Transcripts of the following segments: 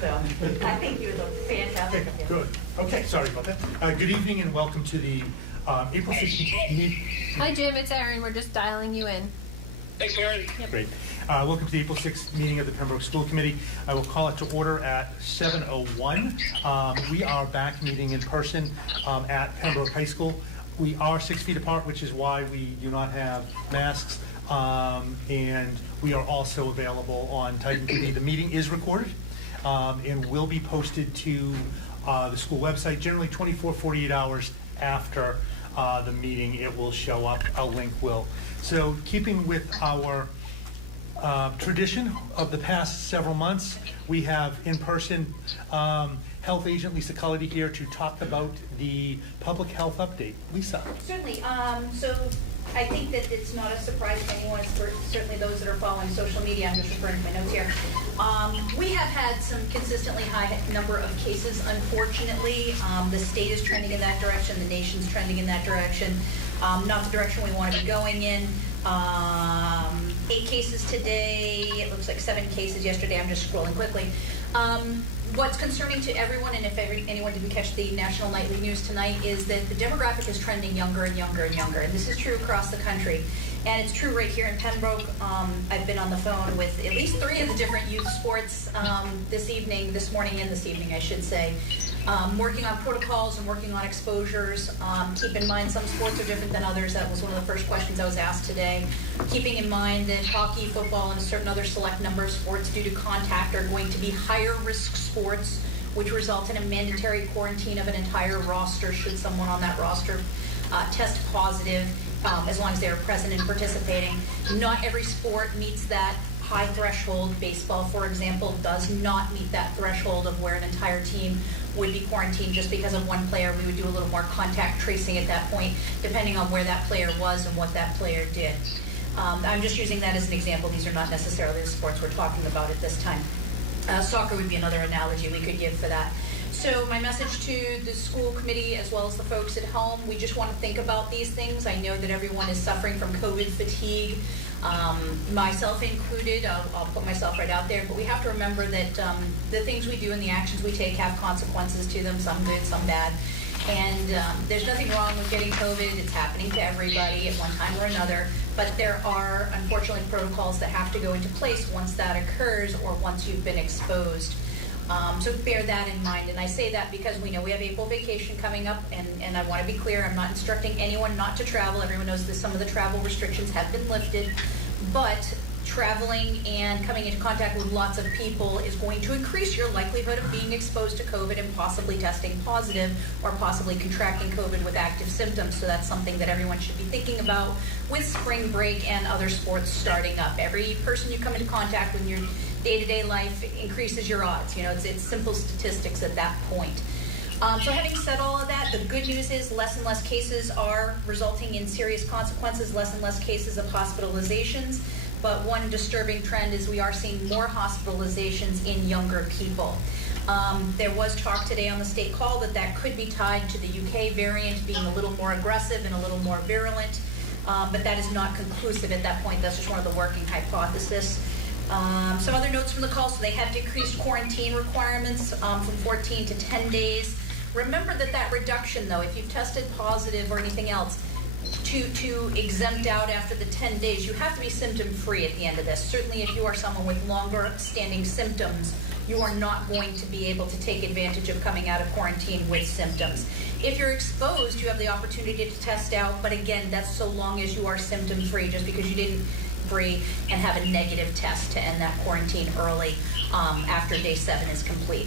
So I think you was a fantastic. Good. Okay, sorry about that. Good evening and welcome to the April 16th meeting. Hi, Jim. It's Erin. We're just dialing you in. Thanks, Erin. Yep. Great. Welcome to the April 6th meeting of the Pembroke School Committee. I will call it to order at 7:01. We are back meeting in person at Pembroke High School. We are 6 feet apart, which is why we do not have masks. And we are also available on Titan TV. The meeting is recorded and will be posted to the school website. Generally 24, 48 hours after the meeting, it will show up. A link will. So keeping with our tradition of the past several months, we have in-person health agent Lisa Cullity here to talk about the public health update. Lisa. Certainly. So I think that it's not a surprise to anyone, certainly those that are following social media. I'm just referring to my notes here. We have had some consistently high number of cases, unfortunately. The state is trending in that direction. The nation's trending in that direction. Not the direction we want to be going in. 8 cases today. It looks like 7 cases yesterday. I'm just scrolling quickly. What's concerning to everyone, and if anyone didn't catch the national nightly news tonight, is that the demographic is trending younger and younger and younger. And this is true across the country. And it's true right here in Pembroke. I've been on the phone with at least 3 of the different youth sports this morning and this evening, I should say. Working on protocols and working on exposures. Keep in mind some sports are different than others. That was one of the first questions I was asked today. Keeping in mind that hockey, football, and a certain other select number of sports due to contact are going to be higher risk sports, which result in a mandatory quarantine of an entire roster should someone on that roster test positive, as long as they're present and participating. Not every sport meets that high threshold. Baseball, for example, does not meet that threshold of where an entire team would be quarantined just because of one player. We would do a little more contact tracing at that point, depending on where that player was and what that player did. I'm just using that as an example. These are not necessarily the sports we're talking about at this time. Soccer would be another analogy we could give for that. So my message to the school committee as well as the folks at home, we just want to think about these things. I know that everyone is suffering from COVID fatigue, myself included. I'll put myself right out there, but we have to remember that the things we do and the actions we take have consequences to them, some good, some bad. And there's nothing wrong with getting COVID. It's happening to everybody at one time or another. But there are, unfortunately, protocols that have to go into place once that occurs or once you've been exposed. So bear that in mind. And I say that because we know we have April vacation coming up. And I want to be clear, I'm not instructing anyone not to travel. Everyone knows that some of the travel restrictions have been lifted. But traveling and coming into contact with lots of people is going to increase your likelihood of being exposed to COVID and possibly testing positive or possibly contracting COVID with active symptoms. So that's something that everyone should be thinking about with spring break and other sports starting up. Every person you come into contact with in your day-to-day life increases your odds. You know, it's simple statistics at that point. So having said all of that, the good news is less and less cases are resulting in serious consequences, less and less cases of hospitalizations. But one disturbing trend is we are seeing more hospitalizations in younger people. There was talk today on the state call that could be tied to the UK variant being a little more aggressive and a little more virulent, but that is not conclusive at that point. That's just one of the working hypotheses. Some other notes from the call. So they have decreased quarantine requirements from 14 to 10 days. Remember that reduction, though, if you've tested positive or anything else, to exempt out after the 10 days, you have to be symptom-free at the end of this. Certainly if you are someone with longer-standing symptoms, you are not going to be able to take advantage of coming out of quarantine with symptoms. If you're exposed, you have the opportunity to test out, but again, that's so long as you are symptom-free, just because you didn't free and have a negative test to end that quarantine early after day 7 is complete.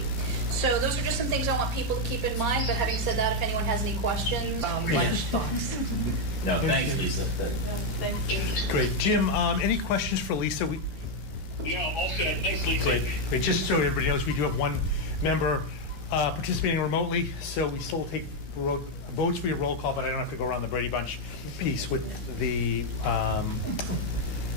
So those are just some things I want people to keep in mind. But having said that, if anyone has any questions, thoughts. No, thanks, Lisa. Thank you. Great. Jim, any questions for Lisa? Yeah, I'm all set. Thanks, Lisa. Great. Just so everybody knows, we do have one member participating remotely, so we still take votes via roll call, but I don't have to go around the Brady Bunch piece with the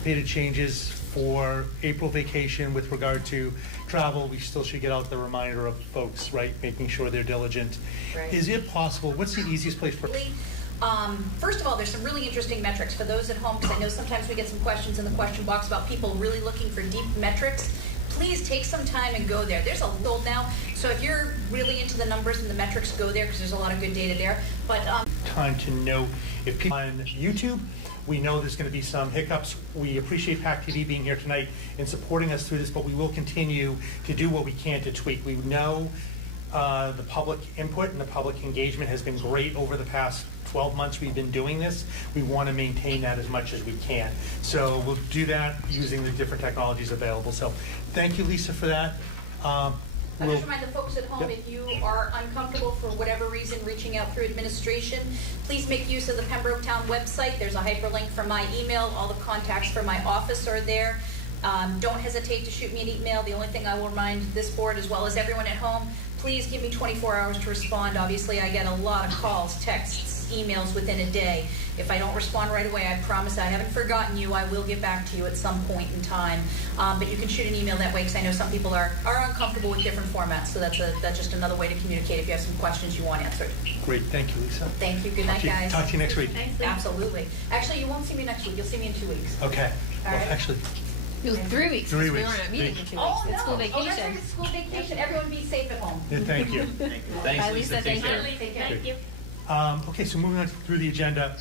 data changes for April vacation with regard to travel. We still should get out the reminder of folks, right, making sure they're diligent. Right. Is it possible, what's the easiest place for... First of all, there's some really interesting metrics for those at home, because I know sometimes we get some questions in the question box about people really looking for deep metrics. please take some time and go there. There's a little now, so if you're really into the numbers and the metrics, go there because there's a lot of good data there. But time to note, if people on YouTube, we know there's going to be some hiccups. We appreciate PACTV being here tonight and supporting us through this, but we will continue to do what we can to tweak. We know the public input and the public engagement has been great over the past 12 months we've been doing this. We want to maintain that as much as we can. So we'll do that using the different technologies available. So thank you, Lisa, for that. I'll just remind the folks at home, Yep. if you are uncomfortable for whatever reason reaching out through administration, please make use of the Pembroke Town website. There's a hyperlink for my email. All the contacts for my office are there. Don't hesitate to shoot me an email. The only thing I will remind this board, as well as everyone at home, please give me 24 hours to respond. Obviously, I get a lot of calls, texts, emails within a day. If I don't respond right away, I promise I haven't forgotten you. I will get back to you at some point in time. But you can shoot an email that way because I know some people are uncomfortable with different formats. So that's just another way to communicate if you have some questions you want answered. Great, thank you, Lisa. Thank you. Good night, guys. Talk to you next week. Thanks. Absolutely. Actually, you won't see me next week. You'll see me in 2 weeks. Okay. All Well, right. actually, 3 weeks. 3 We weeks. weren't at meeting in 2 weeks. Oh, no. It's school Oh, that's vacation. right. It's school vacation. Everyone be safe at home. yeah, thank you. Thanks, Bye, Lisa. Lisa. Take Thank care. you. Take care. Thank you. Okay, so moving on through the agenda.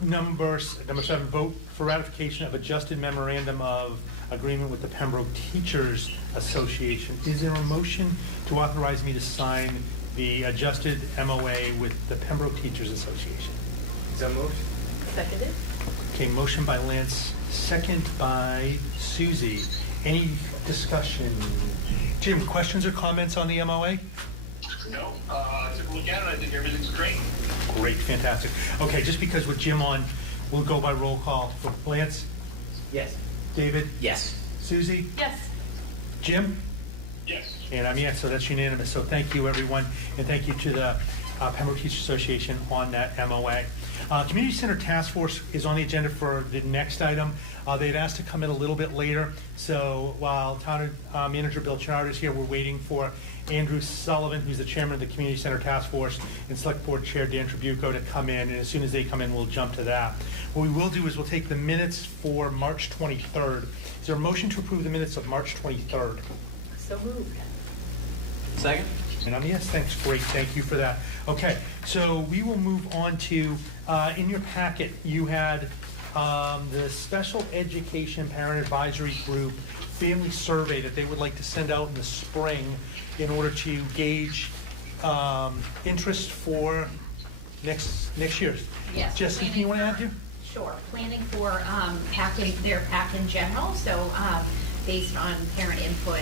Number 7, vote for ratification of adjusted memorandum of agreement with the Pembroke Teachers Association. Is there a motion to authorize me to sign the adjusted MOA with the Pembroke Teachers Association? So moved. Seconded. Okay, motion by Lance, second by Susie. Any discussion? Jim, questions or comments on the MOA? No, I took a look at it. I think everything's great. Great, fantastic. Okay, just because with Jim on, we'll go by roll call. For Lance, Yes. David, Yes. Susie, Yes. Jim, Yes. and I'm yes, so that's unanimous. So thank you, everyone, and thank you to the Pembroke Teachers Association on that MOA. Community Center Task Force is on the agenda for the next item. They'd asked to come in a little bit later, so while Town Manager Bill Chard is here, we're waiting for Andrew Sullivan, who's the chairman of the Community Center Task Force, and Select Board Chair Dan Tribuco to come in, and as soon as they come in, we'll jump to that. What we will do is we'll take the minutes for March 23rd. Is there a motion to approve the minutes of March 23rd? So moved. Second? And I'm yes, thanks, great, thank you for that. Okay, so we will move on to, in your packet, you had the Special Education Parent Advisory Group family survey that they would like to send out in the spring in order to gauge interest for next year's. Yes. Jesse, do you want to add to? Sure, planning for their PAC in general, so based on parent input,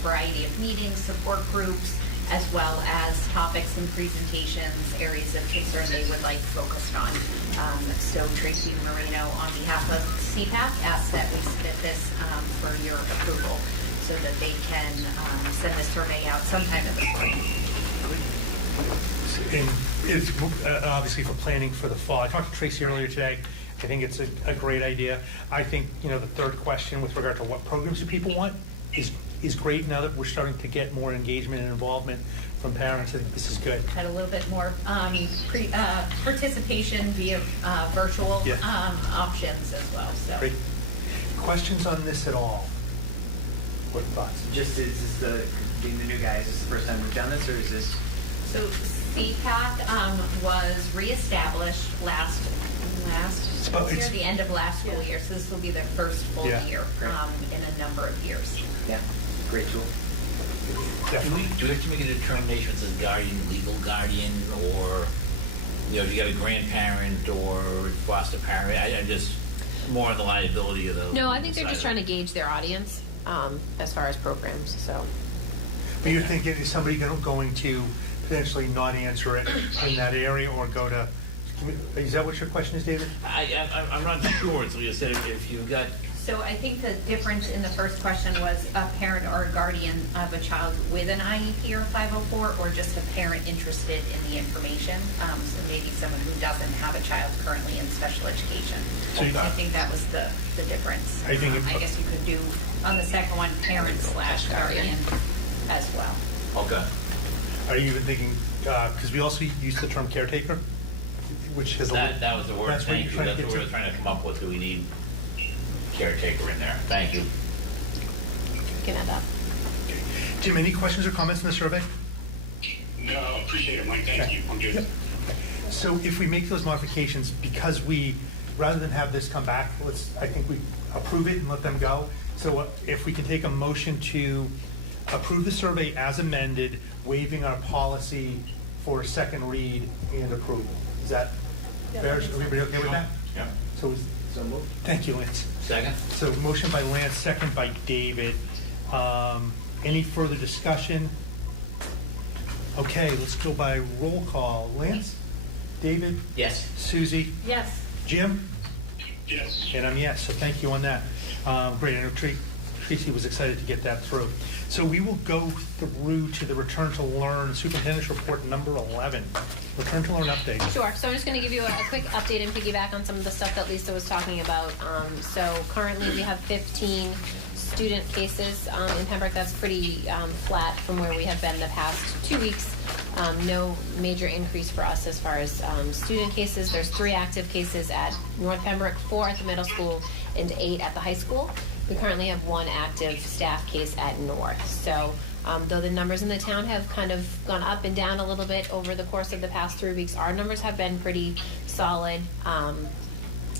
variety of meetings, support groups, as well as topics and presentations, areas of concern they would like focused on. So Tracy Marino, on behalf of CPAC, asked that we submit this for your approval so that they can send the survey out sometime in the spring. And it's obviously for planning for the fall. I talked to Tracy earlier today. I think it's a great idea. I think, the third question with regard to what programs do people want is great now that we're starting to get more engagement and involvement from parents. I think this is good. Had a little bit more participation via virtual Yeah. options as well. So. Great. Questions on this at all? What thoughts? Just, is this being the new guy, is this the first time we've done this, or is this? So CPAC was reestablished last school year, it's- the end of last school year. So this will be their first full Yeah, year great. in a number of years. Yeah, great tool. Definitely. Do we have to make a determination if it's a guardian, legal guardian, or, if you got a grandparent or foster parent? I just, more on the liability of the. No, I think they're just trying to gauge their audience as far as programs, so. But you're thinking, is somebody going to potentially not answer it in that area or go to, is that what your question is, David? I'm not sure, so you said if you've got. So I think the difference in the first question was a parent or a guardian of a child with an IEP or 504, or just a parent interested in the information. So maybe someone who doesn't have a child currently in special education. So you- I think that was the difference. I think I guess you could do on the second one, parent/guardian as well. Okay. Are you even thinking, because we also use the term caretaker, which has a little. That was the word, That's what thank you're you. trying to That's get what we to? were trying to come up with. Do we need caretaker in there? Thank you. can add that. Jim, any questions or comments on the survey? No, appreciate it, Mike. Thank you. I'm good. So if we make those modifications, because rather than have this come back, I think we approve it and let them go. So if we can take a motion to approve the survey as amended, waiving our policy for a second read and approval. Is that fair? Is everybody okay with that? Yeah. So moved. Thank you, Lance. Second? So motion by Lance, second by David. Any further discussion? Okay, let's go by roll call. Lance? David? Yes. Susie? Yes. Jim? Yes. And I'm yes, so thank you on that. Great, I know Tracy was excited to get that through. So we will go through to the Return to Learn Superintendent's Report number 11. Return to Learn update. Sure. So I'm just going to give you a quick update and piggyback on some of the stuff that Lisa was talking about. So currently we have 15 student cases in Pembroke. That's pretty flat from where we have been the past 2 weeks. No major increase for us as far as student cases. There's 3 active cases at North Pembroke, 4 at the middle school, and 8 at the high school. We currently have 1 active staff case at North. So though the numbers in the town have kind of gone up and down a little bit over the course of the past 3 weeks, our numbers have been pretty solid.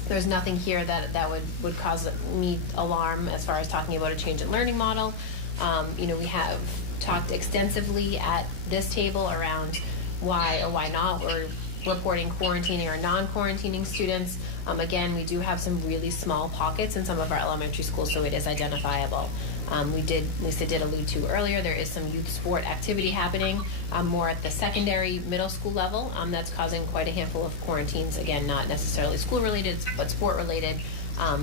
There's nothing here that would cause me alarm as far as talking about a change in learning model. We have talked extensively at this table around why or why not we're reporting quarantining or non-quarantining students. Again, we do have some really small pockets in some of our elementary schools, so it is identifiable. Lisa did allude to earlier, there is some youth sport activity happening more at the secondary middle school level that's causing quite a handful of quarantines. Again, not necessarily school related, but sport related.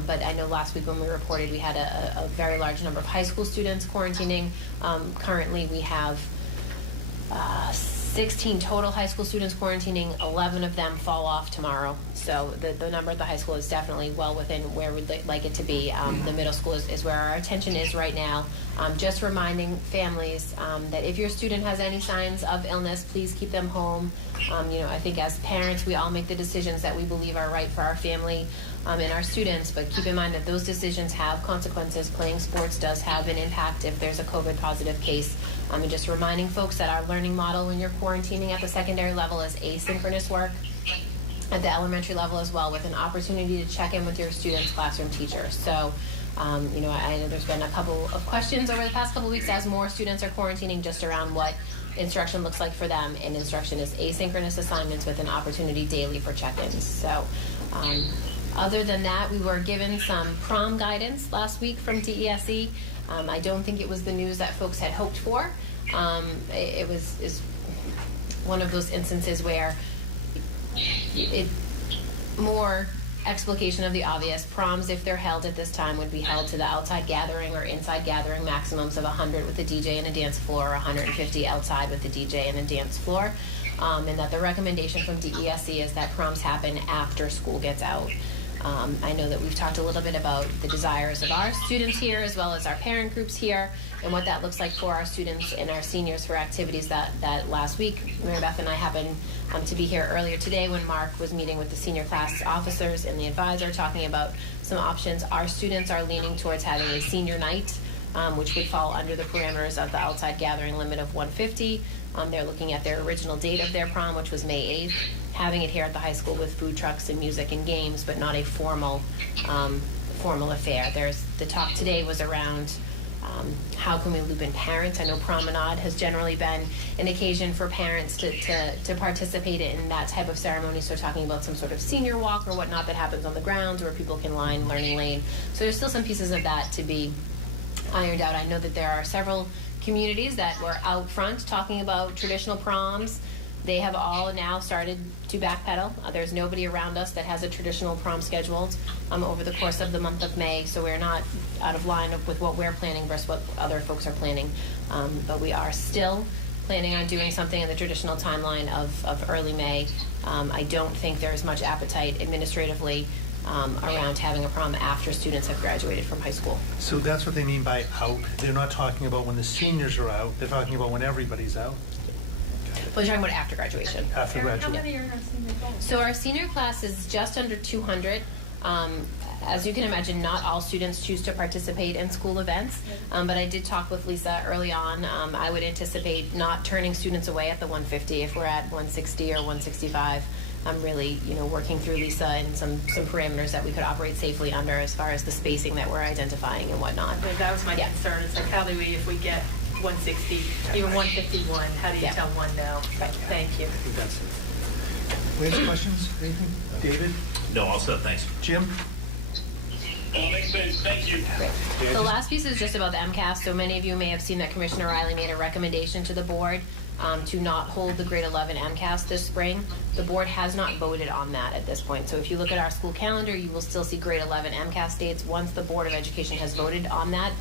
But I know last week when we reported, we had a very large number of high school students quarantining. Currently, we have 16 total high school students quarantining. 11 of them fall off tomorrow. So the number at the high school is definitely well within where we'd like it to be. The middle school is where our attention is right now. Just reminding families that if your student has any signs of illness, please keep them home. I think as parents, we all make the decisions that we believe are right for our family and our students, but keep in mind that those decisions have consequences. Playing sports does have an impact if there's a COVID positive case. And just reminding folks that our learning model when you're quarantining at the secondary level is asynchronous work. At the elementary level as well, with an opportunity to check in with your student's classroom teacher. So, I know there's been a couple of questions over the past couple of weeks as more students are quarantining just around what instruction looks like for them, and instruction is asynchronous assignments with an opportunity daily for check-ins. So, other than that, we were given some prom guidance last week from DESE. I don't think it was the news that folks had hoped for. It was one of those instances where more explication of the obvious. Proms, if they're held at this time, would be held to the outside gathering or inside gathering maximums of 100 with a DJ and a dance floor, or 150 outside with a DJ and a dance floor. And that the recommendation from DESE is that proms happen after school gets out. I know that we've talked a little bit about the desires of our students here as well as our parent groups here and what that looks like for our students and our seniors for activities that last week. Mary Beth and I happened to be here earlier today when Mark was meeting with the senior class officers and the advisor talking about some options. Our students are leaning towards having a senior night, which would fall under the parameters of the outside gathering limit of 150. They're looking at their original date of their prom, which was May 8th, having it here at the high school with food trucks and music and games, but not a formal affair. The talk today was around how can we loop in parents. I know Promenade has generally been an occasion for parents to participate in that type of ceremony, so talking about some sort of senior walk or whatnot that happens on the grounds where people can line learning lane. So there's still some pieces of that to be ironed out. I know that there are several communities that were out front talking about traditional proms. They have all now started to backpedal. There's nobody around us that has a traditional prom scheduled over the course of the month of May, so we're not out of line with what we're planning versus what other folks are planning. But we are still planning on doing something in the traditional timeline of early May. I don't think there's much appetite administratively around having a prom after students have graduated from high school. So that's what they mean by out. They're not talking about when the seniors are out. They're talking about when everybody's out. Well, you're talking about after graduation. After graduation. How many are in our senior class? So our senior class is just under 200. As you can imagine, not all students choose to participate in school events, but I did talk with Lisa early on. I would anticipate not turning students away at the 150 if we're at 160 or 165. I'm really, working through Lisa and some parameters that we could operate safely under as far as the spacing that we're identifying and whatnot. That was my Yeah. concern. It's like, how do we, if we get 160, even 151, how do you Yeah. tell one no? Right. Thank you. I think that's it. Last questions? Anything? David? No, also, thanks. Jim? Makes sense. Thank you. Great. The last piece is just about the MCAS. So many of you may have seen that Commissioner Riley made a recommendation to the board to not hold the grade 11 MCAS this spring. The board has not voted on that at this point. So if you look at our school calendar, you will still see grade 11 MCAS dates. Once the Board of Education has voted on that,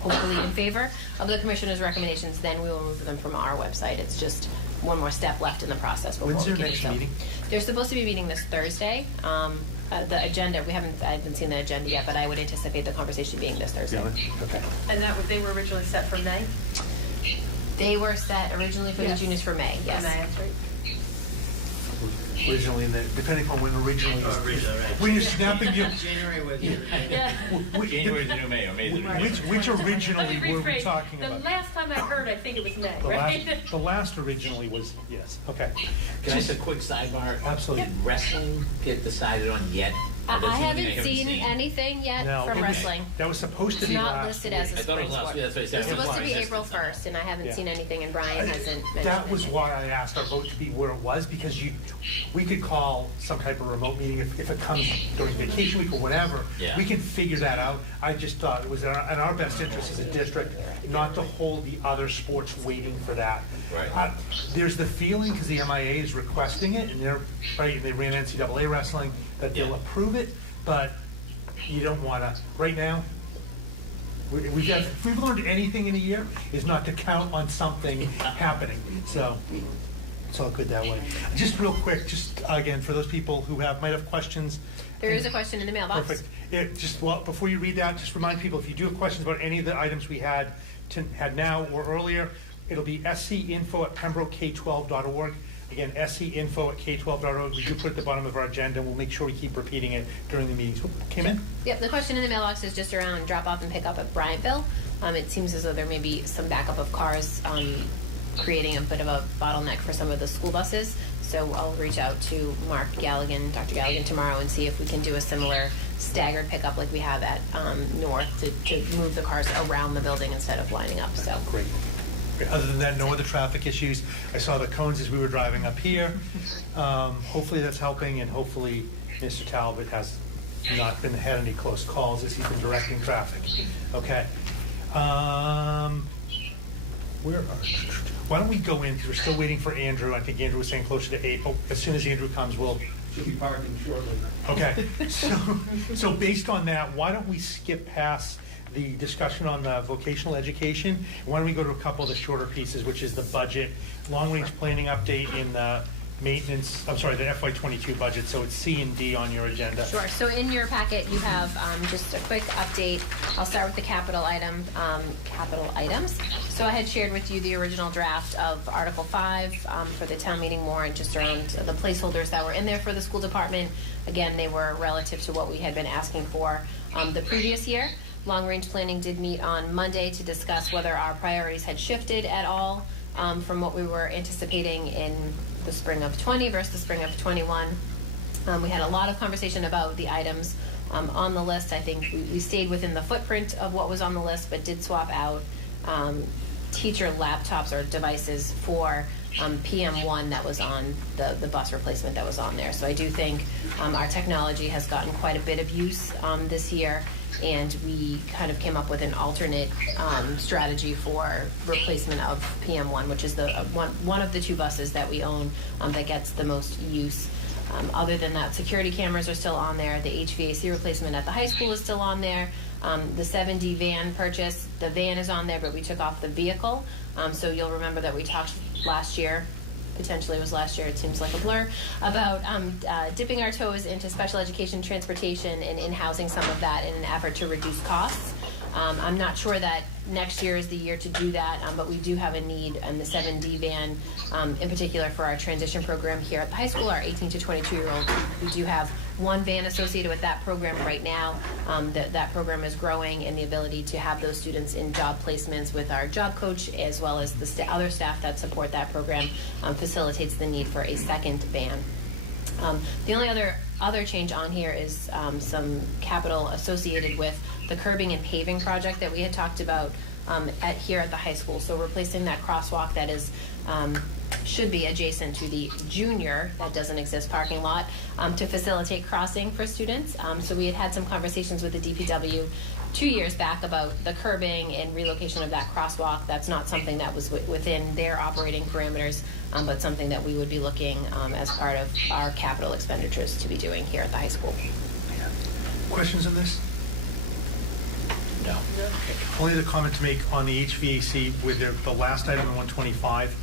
hopefully in favor of the Commissioner's recommendations, then we will remove them from our website. It's just one more step left in the process before When's we their can do next so. meeting? They're supposed to be meeting this Thursday. The agenda, I haven't seen the agenda yet, but I would anticipate the conversation being this Thursday. Okay. And they were originally set for May? They were set originally for the Yes. juniors for May, yes. May, that's right. Originally, depending on when originally is. When you're snapping your, January was Yeah. January's the new May, or May's the new May. which originally Let me were we rephrase. talking The about? last time I heard, I think it was May, The right? last, the last originally was, yes, okay. Can I ask a quick sidebar? Absolutely. Did wrestling get decided on yet? I That's something haven't seen anything yet No, from it was- wrestling. That was supposed to It's be not last listed week. as a I thought it spring was last sport. week, that's what I said. It's supposed to be Why? April 1st, and I haven't Yeah. seen anything, and Brian hasn't mentioned That was anything. why I asked our vote to be where it was, because we could call some type of remote meeting if it comes during vacation week or whatever. Yeah. We can figure that out. I just thought it was in our best interest as a district not to hold the other sports waiting for that. Right. There's the feeling, because the MIA is requesting it, and they ran NCAA wrestling, that they'll Yeah. approve it, but you don't want to, right now, if we've learned anything in a year, is not to count on something happening. So it's all good that way. Just real quick, just again, for those people who might have questions. There is a question in the mailbox. Perfect. Before you read that, just remind people, if you do have questions about any of the items we had now or earlier, it'll be scinfo@pembrokek12.org. Again, scinfo@k12.org. We do put it at the bottom of our agenda. We'll make sure we keep repeating it during the meetings. Came in? Yep, the question in the mailbox is just around drop-off and pick-up at Bryantville. It seems as though there may be some backup of cars creating a bit of a bottleneck for some of the school buses. So I'll reach out to Dr. Galligan tomorrow and see if we can do a similar staggered pickup like we have at North to move the cars around the building instead of lining up. So Great. Other than that, no other traffic issues. I saw the cones as we were driving up here. Hopefully that's helping, and hopefully Mr. Talbot has not had any close calls as he's been directing traffic. Okay. Why don't we go in, because we're still waiting for Andrew. I think Andrew was saying closer to 8. As soon as Andrew comes, we'll... Should be parking shortly. Okay. So based on that, why don't we skip past the discussion on the vocational education? Why don't we go to a couple of the shorter pieces, which is the budget, long-range planning update in the maintenance, the FY22 budget. So it's C and D on your agenda. sure. So in your packet, you have just a quick update. I'll start with the capital items. So I had shared with you the original draft of Article 5 for the town meeting warrant, just around the placeholders that were in there for the school department. Again, they were relative to what we had been asking for the previous year. Long-range planning did meet on Monday to discuss whether our priorities had shifted at all from what we were anticipating in the spring of 20 versus the spring of 21. We had a lot of conversation about the items on the list. I think we stayed within the footprint of what was on the list, but did swap out teacher laptops or devices for PM1 that was on the bus replacement that was on there. So I do think our technology has gotten quite a bit of use this year, and we kind of came up with an alternate strategy for replacement of PM1, which is the one of the two buses that we own that gets the most use. Other than that, security cameras are still on there. The HVAC replacement at the high school is still on there. The 7D van purchase, the van is on there, but we took off the vehicle. So you'll remember that we talked last year, potentially it was last year, it seems like a blur, about dipping our toes into special education transportation and in-housing some of that in an effort to reduce costs. I'm not sure that next year is the year to do that, but we do have a need in the 7D van, in particular for our transition program here at the high school, our 18 to 22-year-olds. We do have one van associated with that program right now. That program is growing, and the ability to have those students in job placements with our job coach, as well as the other staff that support that program, facilitates the need for a second van. The only other change on here is some capital associated with the curbing and paving project that we had talked about here at the high school. So replacing that crosswalk that is should be adjacent to the junior, that doesn't exist, parking lot, to facilitate crossing for students. So we had some conversations with the DPW 2 years back about the curbing and relocation of that crosswalk. That's not something that was within their operating parameters, but something that we would be looking as part of our capital expenditures to be doing here at the high school. Questions on this? No. Only the comment to make on the HVAC with the last item in 125.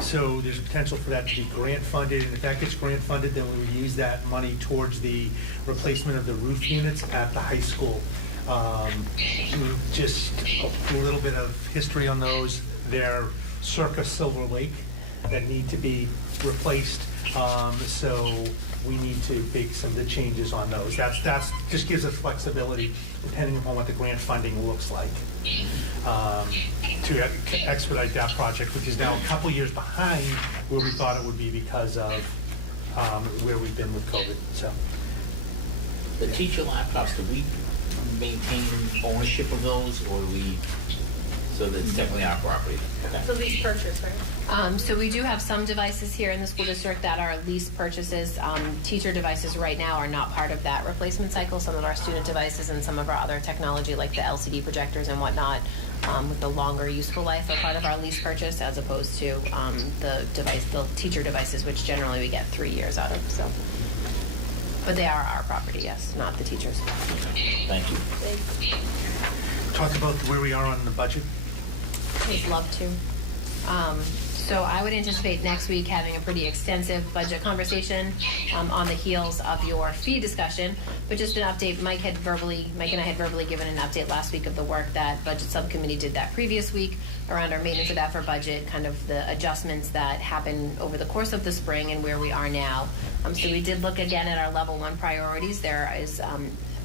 So there's a potential for that to be grant funded, and if that gets grant funded, then we would use that money towards the replacement of the roof units at the high school. Just a little bit of history on those. They're circa Silver Lake that need to be replaced. So we need to make some of the changes on those. That's just gives us flexibility depending upon what the grant funding looks like to expedite that project, which is now a couple years behind where we thought it would be because of where we've been with COVID. So The teacher laptops, do we maintain ownership of those, or do we, so that's definitely our property? Okay. So lease purchase, right? So we do have some devices here in the school district that are lease purchases. Teacher devices right now are not part of that replacement cycle. Some of our student devices and some of our other technology, like the LCD projectors and whatnot, with the longer useful life, are part of our lease purchase, as opposed to the teacher devices, which generally we get 3 years out of. So, but they are our property, yes, not the teachers. Thank you. talk about where we are on the budget. I'd love to. So I would anticipate next week having a pretty extensive budget conversation on the heels of your fee discussion. But just an update, Mike and I had verbally given an update last week of the work that Budget Subcommittee did that previous week around our maintenance of effort budget, kind of the adjustments that happened over the course of the spring and where we are now. So we did look again at our level 1 priorities. There is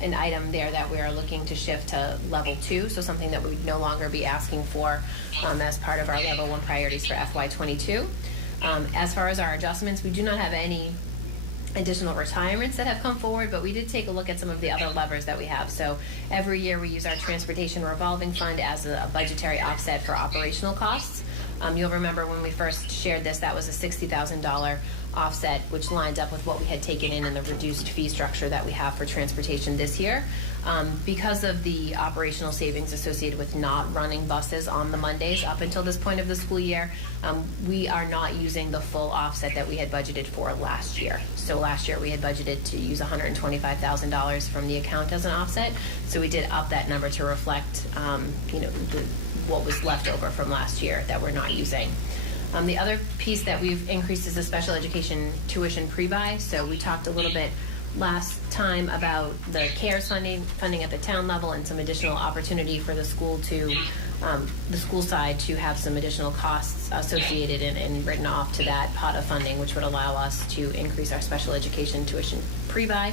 an item there that we are looking to shift to level 2, so something that we would no longer be asking for as part of our level 1 priorities for FY22. As far as our adjustments, we do not have any additional retirements that have come forward, but we did take a look at some of the other levers that we have. So every year we use our transportation revolving fund as a budgetary offset for operational costs. You'll remember when we first shared this, that was a $60,000 offset, which lined up with what we had taken in the reduced fee structure that we have for transportation this year. Because of the operational savings associated with not running buses on the Mondays up until this point of the school year, we are not using the full offset that we had budgeted for last year. So last year we had budgeted to use $125,000 from the account as an offset. So we did up that number to reflect, what was left over from last year that we're not using. The other piece that we've increased is the special education tuition pre-buy. So we talked a little bit last time about the CARES funding at the town level and some additional opportunity for the school side to have some additional costs associated and written off to that pot of funding, which would allow us to increase our special education tuition pre-buy.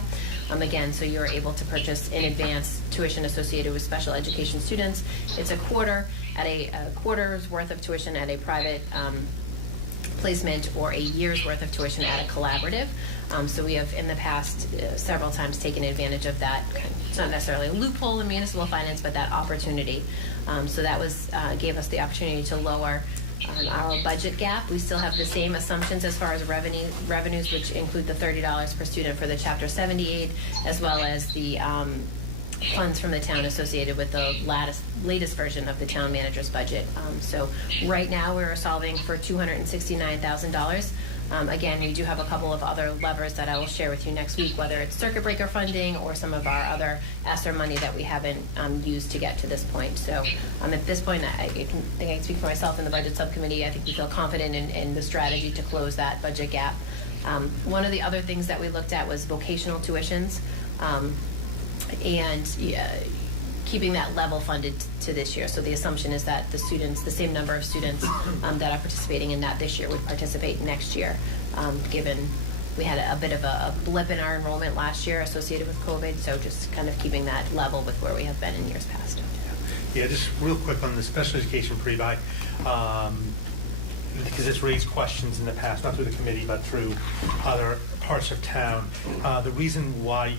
Again, so you're able to purchase in advance tuition associated with special education students. It's a quarter's worth of tuition at a private placement, or a year's worth of tuition at a collaborative. So we have in the past several times taken advantage of that. It's not necessarily a loophole in municipal finance, but that opportunity. So that gave us the opportunity to lower our budget gap. We still have the same assumptions as far as revenues, which include the $30 per student for the Chapter 70 aid, as well as the funds from the town associated with the latest version of the town manager's budget. So right now we're solving for $269,000. Again, we do have a couple of other levers that I will share with you next week, whether it's circuit breaker funding or some of our other ESSER money that we haven't used to get to this point. So at this point, I think I can speak for myself in the Budget Subcommittee. I think we feel confident in the strategy to close that budget gap. One of the other things that we looked at was vocational tuitions. And keeping that level funded to this year. So the assumption is that the same number of students that are participating in that this year would participate next year, given we had a bit of a blip in our enrollment last year associated with COVID, so just kind of keeping that level with where we have been in years past. Yeah, just real quick on the special education pre-buy, because it's raised questions in the past, not through the committee, but through other parts of town. The reason why,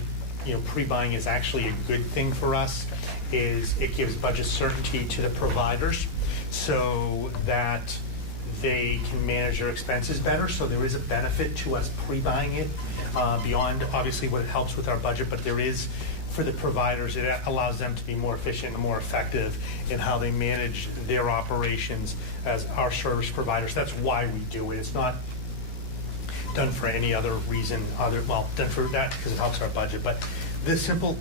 pre-buying is actually a good thing for us is it gives budget certainty to the providers so that they can manage their expenses better. So there is a benefit to us pre-buying it beyond obviously what it helps with our budget, but there is, for the providers, it allows them to be more efficient and more effective in how they manage their operations as our service providers. That's why we do it. It's not done for any other reason done for that because it helps our budget. But the simple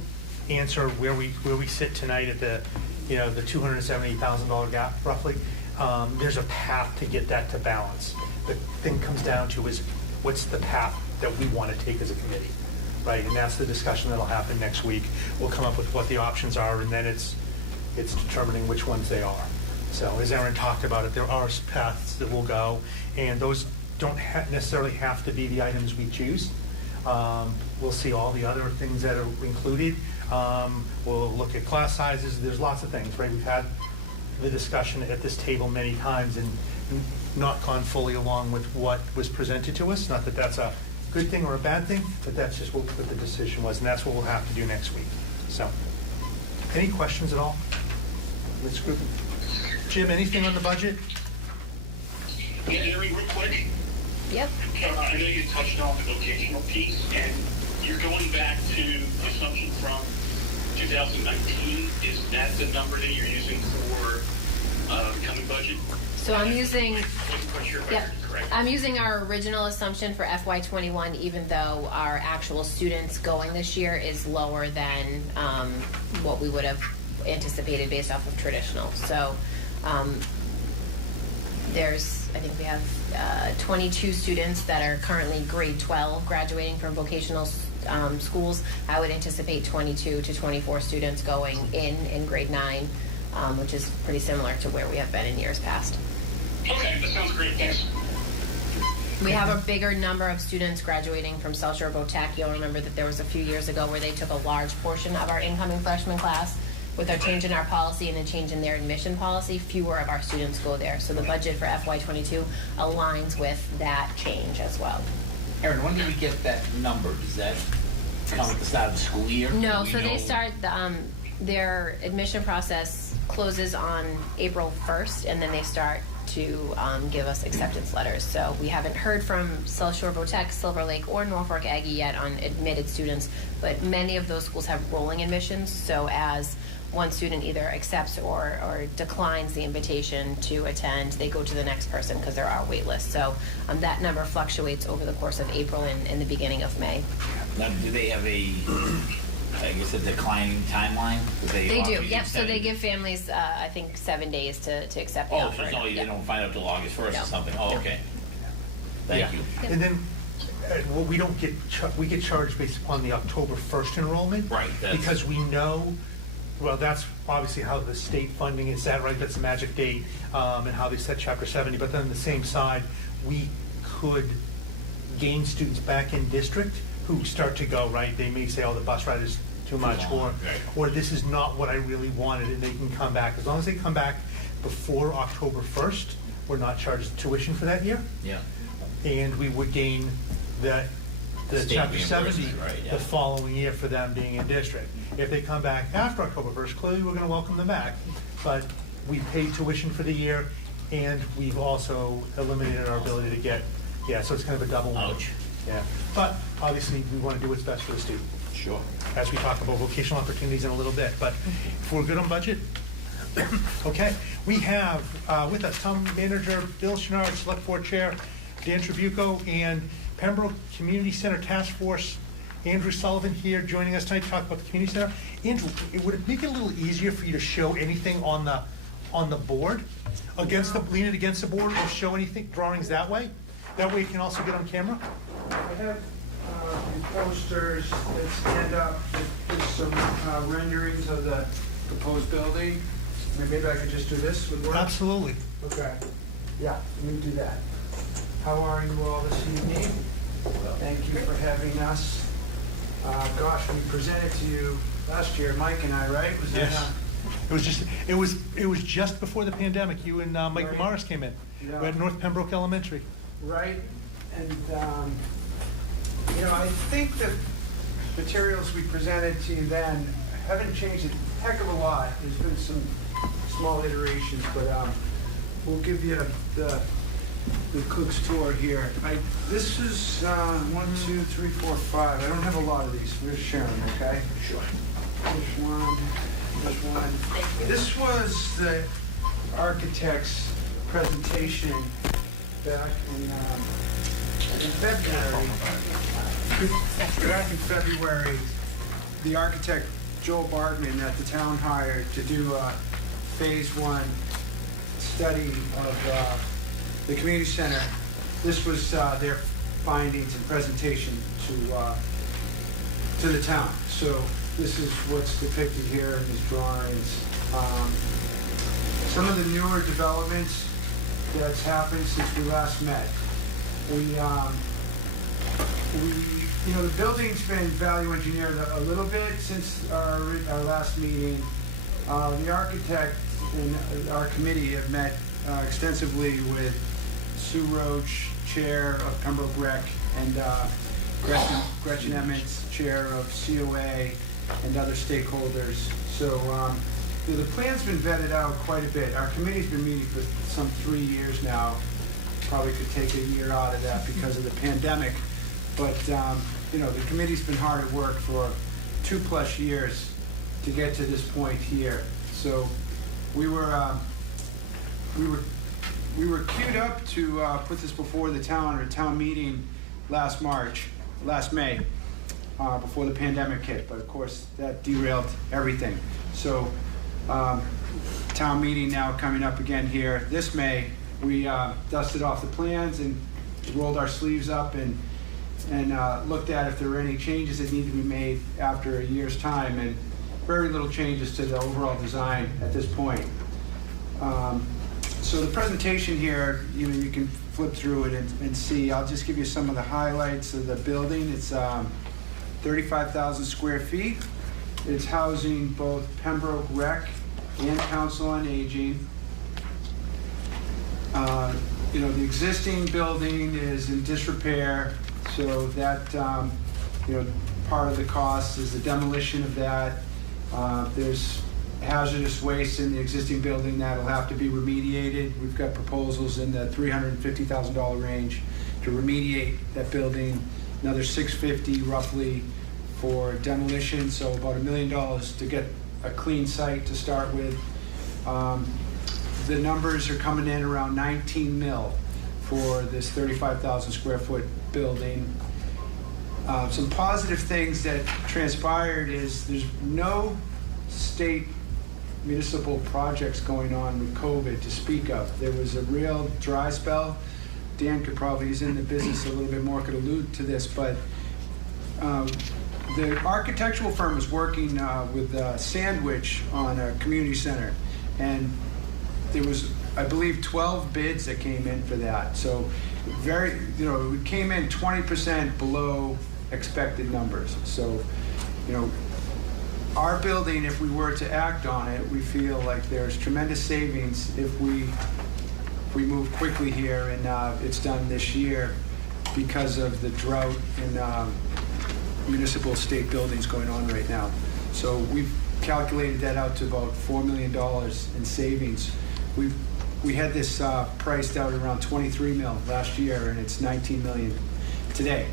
answer where we sit tonight at the the $270,000 gap roughly, there's a path to get that to balance. The thing comes down to is what's the path that we want to take as a committee, right? And that's the discussion that'll happen next week. We'll come up with what the options are, and then it's determining which ones they are. So as Erin talked about it, there are paths that will go, and those don't necessarily have to be the items we choose. We'll see all the other things that are included. We'll look at class sizes. There's lots of things, right? We've had the discussion at this table many times and not gone fully along with what was presented to us. Not that that's a good thing or a bad thing, but that's just what the decision was, and that's what we'll have to do next week. So, any questions at all? This group? Jim, anything on the budget? Yeah, Erin, real quick. Yep. I know you touched on the vocational piece, and you're going back to the assumption from 2019. Is that the number that you're using for the coming budget? So I'm using, I wasn't quite sure if I yep, heard you correctly. I'm using our original assumption for FY21, even though our actual students going this year is lower than what we would have anticipated based off of traditional. So I think we have 22 students that are currently grade 12 graduating from vocational schools. I would anticipate 22 to 24 students going in grade 9, which is pretty similar to where we have been in years past. Okay, that sounds great. Thanks. We have a bigger number of students graduating from South Shore Tech. You'll remember that there was a few years ago where they took a large portion of our incoming freshman class. With our change in our policy and a change in their admission policy, fewer of our students go there. So the budget for FY22 aligns with that change as well. Erin, when do we get that number? Does that come at the start of the school year? No, Do we so they know? start, their admission process closes on April 1st, and then they start to give us acceptance letters. So we haven't heard from South Shore Tech, Silver Lake, or Norfolk Aggie yet on admitted students, but many of those schools have rolling admissions. So as one student either accepts or declines the invitation to attend, they go to the next person because there are wait lists. So that number fluctuates over the course of April and the beginning of May. Now, do they have I guess a declining timeline? They offer do, you yep. So they 7 give families, I think, 7 days to accept the Oh, offer. so Yep. they don't find out till August 1st No. or something? Oh, No. okay. Thank you. And then we don't get we get charged based upon the October 1st enrollment. Right, that's- Because we know, well, that's obviously how the state funding is set, right? That's the magic date, and how they set Chapter 70. But then on the same side, we could gain students back in district who start to go, right? They may say, oh, the bus ride is too much, long, right. or this is not what I really wanted, and they can come back. As long as they come back before October 1st, we're not charged tuition for that year. Yeah. And we would gain the State Chapter 70 reimbursement, right, yeah. the following year for them being in district. If they come back after October 1st, clearly we're going to welcome them back. But we paid tuition for the year, and we've also eliminated our ability to get, so it's kind of a double whammy. Ouch. Yeah, but obviously we want to do what's best for the student, Sure. as we talk about vocational opportunities in a little bit. But if we're good on budget, okay. We have with us Town Manager Bill Chenard, Select Board Chair Dan Tribuco, and Pembroke Community Center Task Force Andrew Sullivan here joining us tonight to talk about the community center. Andrew, would it make it a little easier for you to show anything on the board, lean it against the board, or show anything drawings that way? That way you can also get on camera. I have posters that stand up with some renderings of the proposed building. Maybe I could just do this with work? Absolutely. Okay. Yeah, let me do that. How are you all this evening? Thank you for having us. Gosh, we presented to you last year, Mike and I, right? Was that, Yes. It was just before the pandemic. You and Mike Right. Morris came in. Yeah. We're at North Pembroke Elementary. right? And, I think the materials we presented to you then haven't changed a heck of a lot. There's been some small iterations, but we'll give you the Cook's tour here. This is 1, 2, 3, 4, 5. I don't have a lot of these. We're sharing them, okay? Sure. This one. This was the architect's presentation back in February. Back in February, the architect Joel Bardman at the town hired to do a phase 1 study of the community center. This was their findings and presentation to the town. So this is what's depicted here in these drawings. Some of the newer developments that's happened since we last met. The building's been value engineered a little bit since our last meeting. The architect and our committee have met extensively with Sue Roach, Chair of Pembroke Rec, and Gretchen Emmons, Chair of COA, and other stakeholders. So the plan's been vetted out quite a bit. Our committee's been meeting for some 3 years now. Probably could take a year out of that because of the pandemic. But the committee's been hard at work for 2+ years to get to this point here. So we were queued up to put this before the town or town meeting last May, before the pandemic hit. But of course, that derailed everything. So town meeting now coming up again here this May. We dusted off the plans and rolled our sleeves up and looked at if there were any changes that need to be made after a year's time, and very little changes to the overall design at this point. So the presentation here, you can flip through it and see. I'll just give you some of the highlights of the building. It's 35,000 square feet. It's housing both Pembroke Rec and Council on Aging. The existing building is in disrepair, so that, part of the cost is the demolition of that. There's hazardous waste in the existing building that'll have to be remediated. We've got proposals in the $350,000 range to remediate that building, another $650 roughly for demolition, so about $1 million to get a clean site to start with. The numbers are coming in around 19 mil for this 35,000 square foot building. Some positive things that transpired is there's no state municipal projects going on with COVID to speak of. There was a real dry spell. Dan could probably, he's in the business a little bit more, could allude to this, but the architectural firm is working with Sandwich on a community center, and there was, I believe, 12 bids that came in for that. So it came in 20% below expected numbers. So, our building, if we were to act on it, we feel like there's tremendous savings if we move quickly here, and it's done this year because of the drought in municipal state buildings going on right now. So we've calculated that out to about $4 million in savings. We had this priced out around 23 mil last year, and it's 19 million today.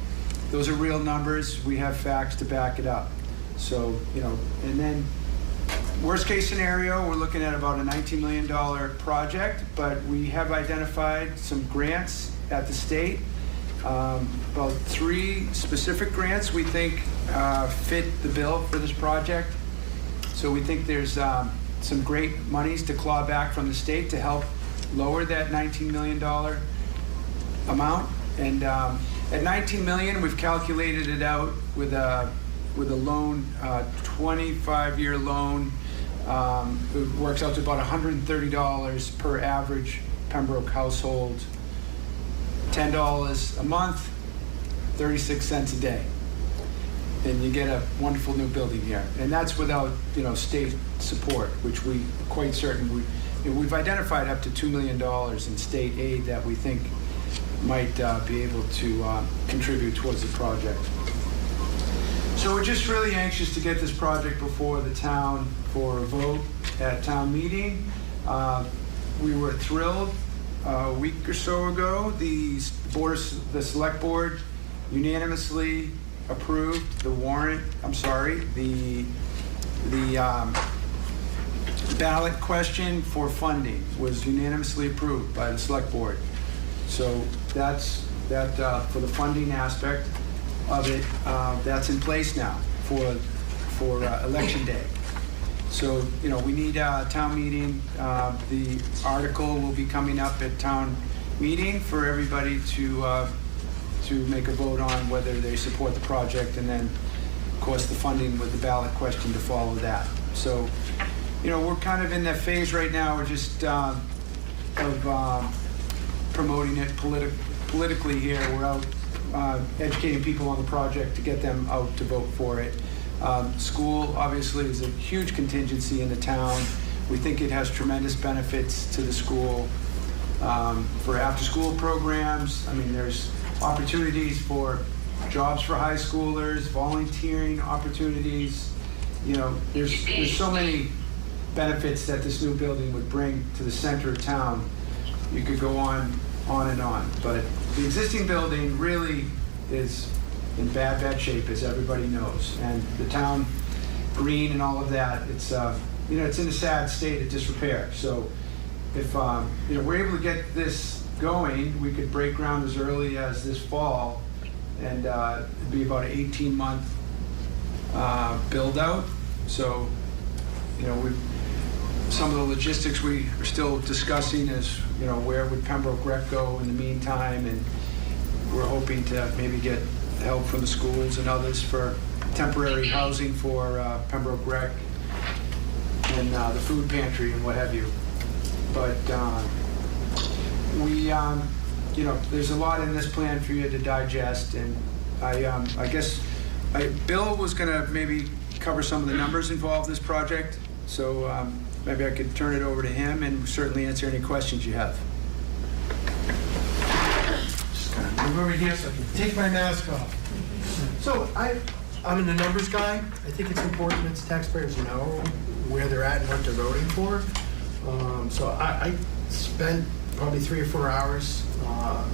Those are real numbers. We have facts to back it up. So, and then worst case scenario, we're looking at about a $19 million project, but we have identified some grants at the state, about 3 specific grants we think fit the bill for this project. So we think there's some great monies to claw back from the state to help lower that $19 million amount. And at $19 million, we've calculated it out with a loan, 25-year loan. It works out to about $130 per average Pembroke household, $10 a month, 36 cents a day. And you get a wonderful new building here. And that's without, state support, which we quite certain we've identified up to $2 million in state aid that we think might be able to contribute towards the project. So we're just really anxious to get this project before the town for a vote at town meeting. We were thrilled a week or so ago. The select board unanimously approved the warrant. The ballot question for funding was unanimously approved by the select board. So that's for the funding aspect of it. That's in place now for election day. So we need a town meeting. The article will be coming up at town meeting for everybody to make a vote on whether they support the project, and then, of course, the funding with the ballot question to follow that. So, we're kind of in that phase right now. We're just of promoting it politically here. We're out educating people on the project to get them out to vote for it. School, obviously, is a huge contingency in the town. We think it has tremendous benefits to the school. For after-school programs, there's opportunities for jobs for high schoolers, volunteering opportunities. There's so many benefits that this new building would bring to the center of town. You could go on and on. But the existing building really is in bad shape, as everybody knows. And the town green and all of that, it's it's in a sad state of disrepair. So if we're able to get this going, we could break ground as early as this fall, and it'd be about an 18-month build out. So some of the logistics we are still discussing is where would Pembroke Rec go in the meantime, and we're hoping to maybe get help from the schools and others for temporary housing for Pembroke Rec and the food pantry and what have you. But there's a lot in this plan for you to digest, and I guess Bill was going to maybe cover some of the numbers involved in this project, so maybe I could turn it over to him and certainly answer any questions you have. Just gonna move over here so I can take my mask off. So I'm in the numbers guy. I think it's important that taxpayers know where they're at and what they're voting for. So I spent probably 3 or 4 hours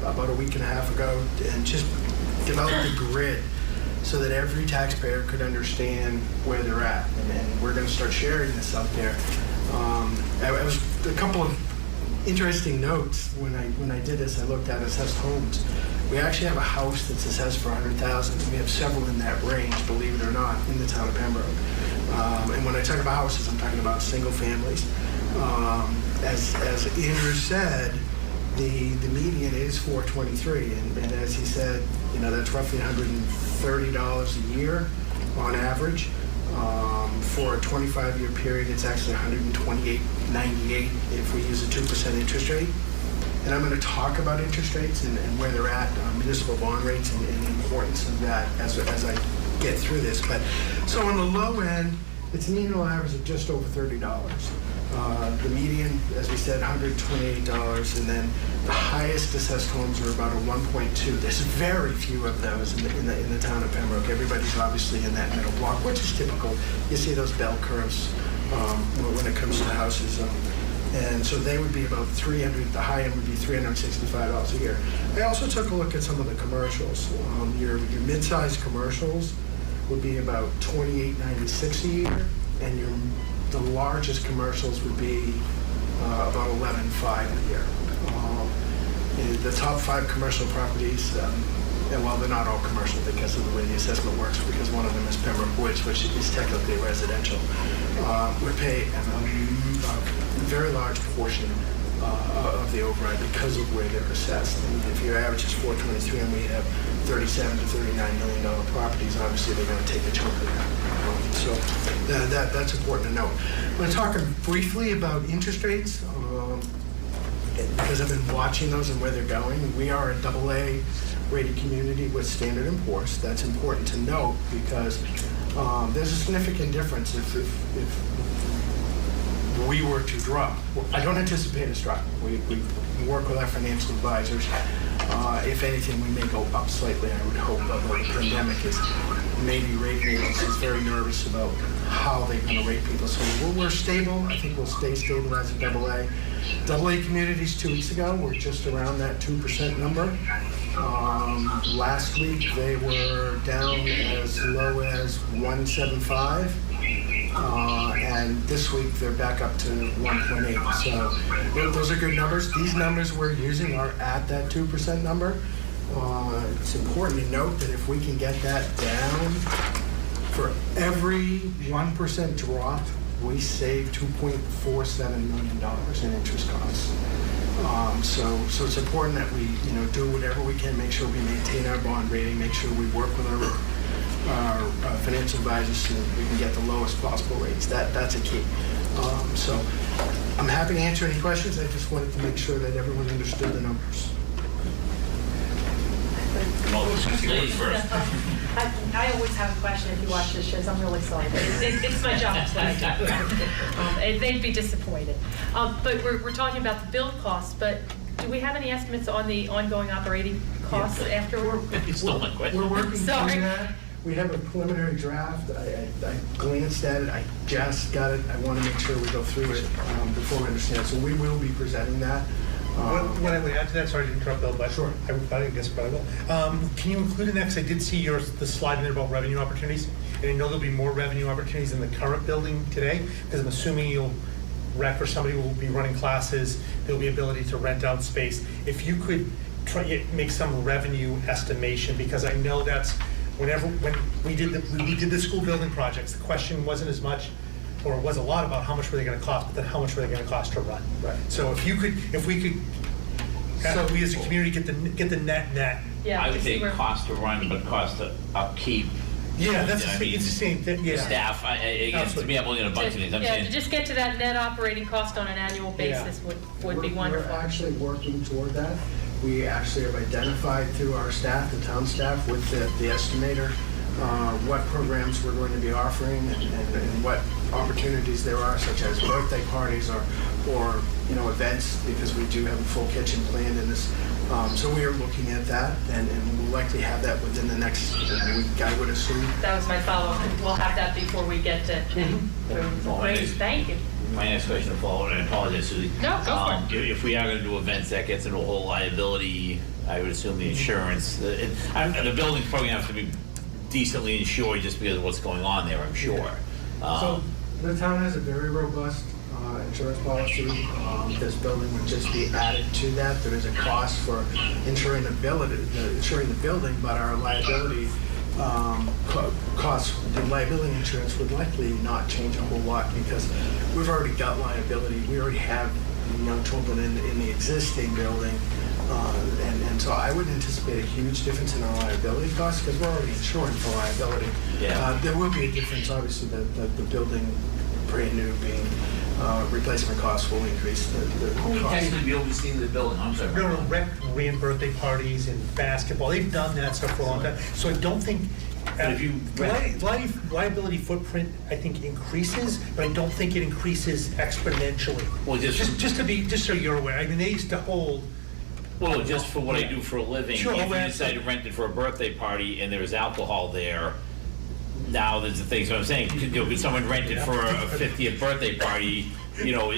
about a week and a half ago and just developed a grid so that every taxpayer could understand where they're at. And we're going to start sharing this out there. I was a couple of interesting notes when I did this. I looked at assessed homes. We actually have a house that's assessed for $100,000. We have several in that range, believe it or not, in the town of Pembroke. And when I talk about houses, I'm talking about single families. As Andrew said, the median is $423, and as he said, that's roughly $130 a year on average. For a 25-year period, it's actually $128.98 if we use a 2% interest rate. And I'm going to talk about interest rates and where they're at, municipal bond rates, and the importance of that as I get through this. But so on the low end, it's an annual average of just over $30. The median, as we said, $128, and then the highest assessed homes are about a 1.2. There's very few of those in the town of Pembroke. Everybody's obviously in that middle block, which is typical. You see those bell curves when it comes to houses. And so they would be about 300, the high end would be $365 a year. I also took a look at some of the commercials. Your mid-sized commercials would be about $28.96 a year, and the largest commercials would be about $11.5 a year. The top 5 commercial properties, and while they're not all commercial because of the way the assessment works, because one of them is Pembroke Woods, which is technically residential, would pay a very large portion of the override because of where they're assessed. And if your average is $423 and we have $37 to $39 million properties, obviously they're going to take a chunk of that. So that's important to note. I'm going to talk briefly about interest rates. because I've been watching those and where they're going, we are a AA rated community with Standard & Poor's. That's important to note because there's a significant difference if we were to drop. I don't anticipate us dropping. We work with our financial advisors. If anything, we may go up slightly, I would hope, although the pandemic is maybe rating agencies very nervous about how they're going to rate people. So we're stable. I think we'll stay stable as a AA. AA communities 2 weeks ago were just around that 2% number. Last week they were down as low as 1.75. And this week they're back up to 1.8. So those are good numbers. These numbers we're using are at that 2% number. It's important to note that if we can get that down, for every 1% drop, we save $2.47 million in interest costs. So it's important that we do whatever we can, make sure we maintain our bond rating, make sure we work with our financial advisors so that we can get the lowest possible rates. That's a key. So I'm happy to answer any questions. I just wanted to make sure that everyone understood the numbers. Ladies first. I always have a question if you watch this show. I'm really sorry, but it's my job. It's what I do. They'd be disappointed. But we're talking about the build costs, but do we have any estimates on the ongoing operating costs afterward? You stole my question. We're working Sorry. through that. We have a preliminary draft. I glanced at it. I just got it. I want to make sure we go through it before we understand. So we will be presenting that. What I would add to that, sorry to interrupt, Bill, but Sure. I guess probably will. Can you include in that, because I did see the slide in there about revenue opportunities, and I know there'll be more revenue opportunities in the current building today, because I'm assuming you'll rec or somebody will be running classes, there'll be ability to rent out space. If you could try to make some revenue estimation, because I know that's when we did the school building projects, the question wasn't as much, or it was a lot about how much were they going to cost, but then how much were they going to cost to run. Right. So if we could, we as a community get the net. Yeah, I would to see say where- cost to run, but cost to upkeep. Yeah, that's I mean, it's the same thing. Yeah. Staff, to be able to get a bunch of things. I'm Yeah, saying, to just get to that net operating cost on an annual basis would be wonderful. We're actually working toward that. We actually have identified through our staff, the town staff, with the estimator, what programs we're going to be offering and what opportunities there are, such as birthday parties or events, because we do have a full kitchen planned in this. So we are looking at that, and we'll likely have that within the next week, I would assume. That was my follow-up. We'll have that before we get to. Great, thank you. my next question to follow, and I apologize, Susie. No, go for it. If we are going to do events, that gets into a whole liability. I would assume the insurance. The building's probably going to have to be decently insured just because of what's going on there, I'm sure. So the town has a very robust insurance policy. This building would just be added to that. There is a cost for insuring the building, but our liability costs, the liability insurance would likely not change a whole lot because we've already got liability. We already have young children in the existing building. And so I wouldn't anticipate a huge difference in our liability costs because we're already insuring for liability. Yeah. There will be a difference, obviously, the building brand new being replacement costs will increase the Who would cost. technically be overseeing the building? I'm sorry. No, rent birthday parties and basketball. They've done that stuff for a long time. So I don't think But if you liability footprint, I think, increases, but I don't think it increases exponentially. Well, just so you're aware. I mean, they used to hold. Well, just for what I do for a living, Sure, if you well, decide to rent it for a birthday party and there's alcohol there, now there's the thing. So I'm saying, could someone rent it for a 50th birthday party? You know,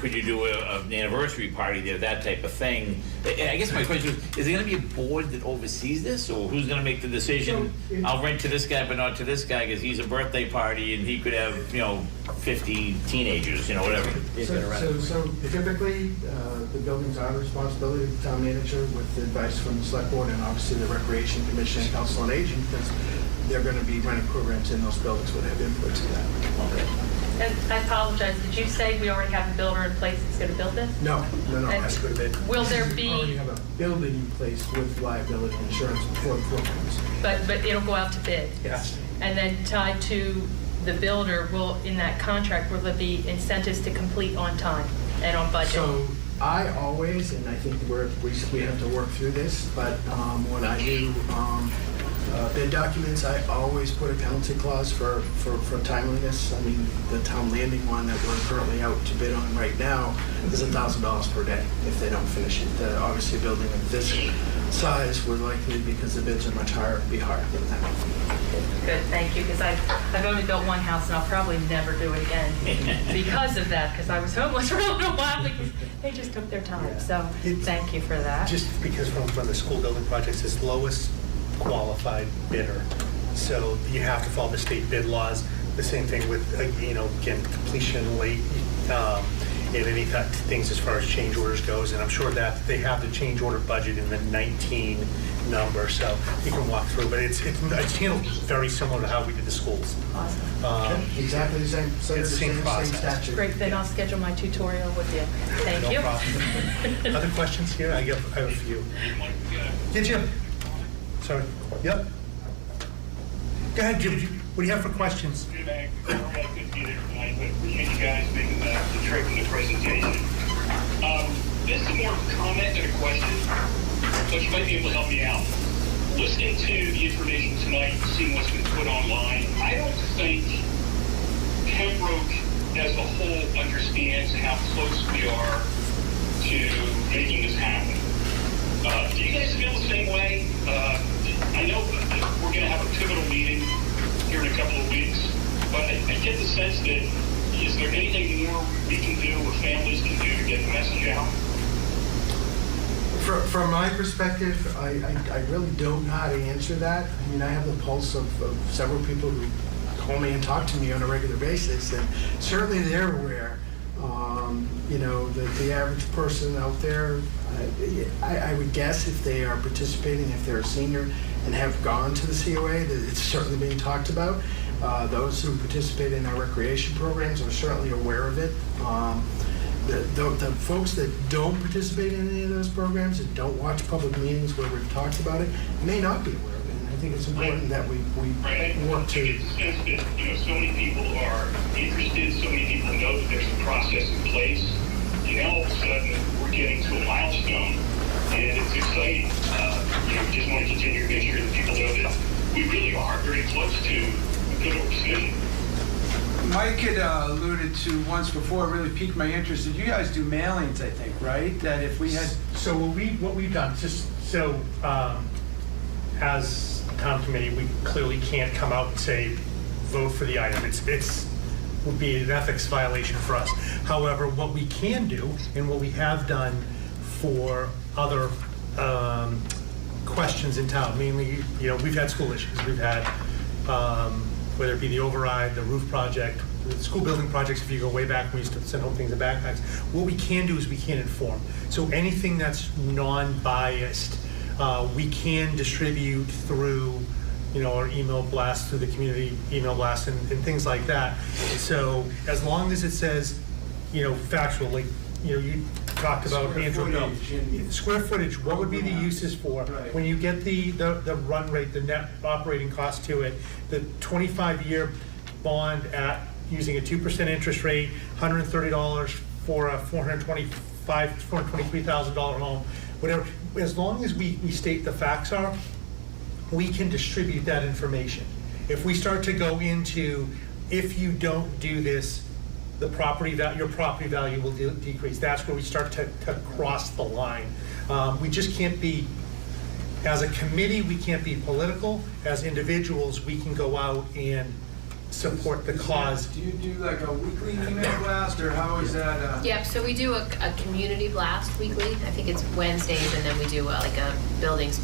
could you do an anniversary party there, that type of thing? I guess my question is there going to be a board that oversees this, or who's going to make the decision? I'll rent to this guy, but not to this guy because he's a birthday party and he could have, 50 teenagers, whatever. So typically, the buildings are the responsibility of the town manager with the advice from the select board and obviously the recreation commission and council on aging, because they're going to be running programs in those buildings would have input to that. Okay. And I apologize, did you say we already have a builder in place that's going to build this? No, And that's good. will there We already be, have a building in place with liability insurance for the programs. but it'll go out to bid? Yes. And then tied to the builder, in that contract, will there be incentives to complete on time and on budget? So I always, and I think we have to work through this, but when I do bid documents, I always put a penalty clause for timeliness. I mean, the town landing one that we're currently out to bid on right now is $1,000 per day if they don't finish it. Obviously, a building of this size would likely, because the bids are much higher, be higher than that. Good, thank you, because I've only built one house and I'll probably never do it again because of that, because I was homeless for a little while because they just took their time. So thank you for that. Just because from the school building projects, it's lowest qualified bidder. So you have to follow the state bid laws. The same thing with, again, completion late, and any things as far as change orders goes. And I'm sure that they have the change order budget in the 19 number, so you can walk through. But it's handled very similar to how we did the schools. Awesome. Exactly the same. Same process. Statute. Great, then I'll schedule my tutorial with you. Thank No you. problem. Other questions here? I have a few. Yeah, Jim. Sorry. Yep. Go ahead, Jim. What do you have for questions? Good day. I couldn't be there tonight, but appreciate you guys making the trip and the presentation. This is more of a comment than a question, but you might be able to help me out. Listening to the information tonight, seeing what's been put online, I don't think Pembroke as a whole understands how close we are to making this happen. Do you guys feel the same way? I know we're going to have a pivotal meeting here in a couple of weeks, but I get the sense that, is there anything more we can do or families can do to get the message out? From my perspective, I really don't know how to answer that. I mean, I have the pulse of several people who call me and talk to me on a regular basis, and certainly they're aware. The average person out there, I would guess if they are participating, if they're a senior and have gone to the COA, that it's certainly being talked about. Those who participate in our recreation programs are certainly aware of it. The folks that don't participate in any of those programs, that don't watch public meetings where we've talked about it, may not be aware of it. And I think it's important that we work to. It's the sense that, so many people are interested, so many people know that there's a process in place, and now all of a sudden we're getting to a milestone, and it's exciting. We just want to continue to make sure that people know that we really are very close to a good decision. Mike had alluded to once before, really piqued my interest, that you guys do mailings, I think, right? That if we had... So what we've done, just so as town committee, we clearly can't come out and say, vote for the item. It's would be an ethics violation for us. However, what we can do, and what we have done for other questions in town, mainly, we've had school issues. We've had, whether it be the override, the roof project, the school building projects, if you go way back, we used to send home things in backpacks. What we can do is we can inform. So anything that's non-biased, we can distribute through, our email blast, through the community email blast and things like that. So as long as it says, factual, like, you talked about square footage, what would be the uses for? Right. When you get the run rate, the net operating cost to it, the 25-year bond at using a 2% interest rate, $130 for a $423,000 home, whatever. As long as we state the facts are, we can distribute that information. If we start to go into, if you don't do this, your property value will decrease. That's where we start to cross the line. We just can't be, as a committee, we can't be political. As individuals, we can go out and support the cause. Do you do like a weekly email blast, or how is that? Yep, so we do a community blast weekly. I think it's Wednesdays, and then we do like a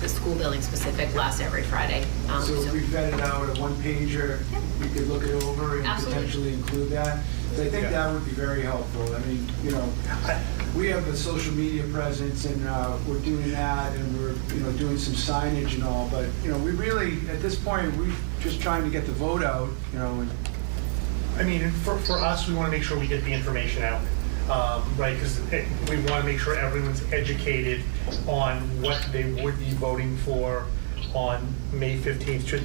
school building specific blast every Friday. So if we vetted out a one-pager, we could look it over and Absolutely. potentially include that. So I think that would be very helpful. I mean, we have a social media presence, and we're doing that, and we're doing some signage and all. But we really, at this point, we're just trying to get the vote out. And I mean, for us, we want to make sure we get the information out, right? Because we want to make sure everyone's educated on what they would be voting for on May 15th.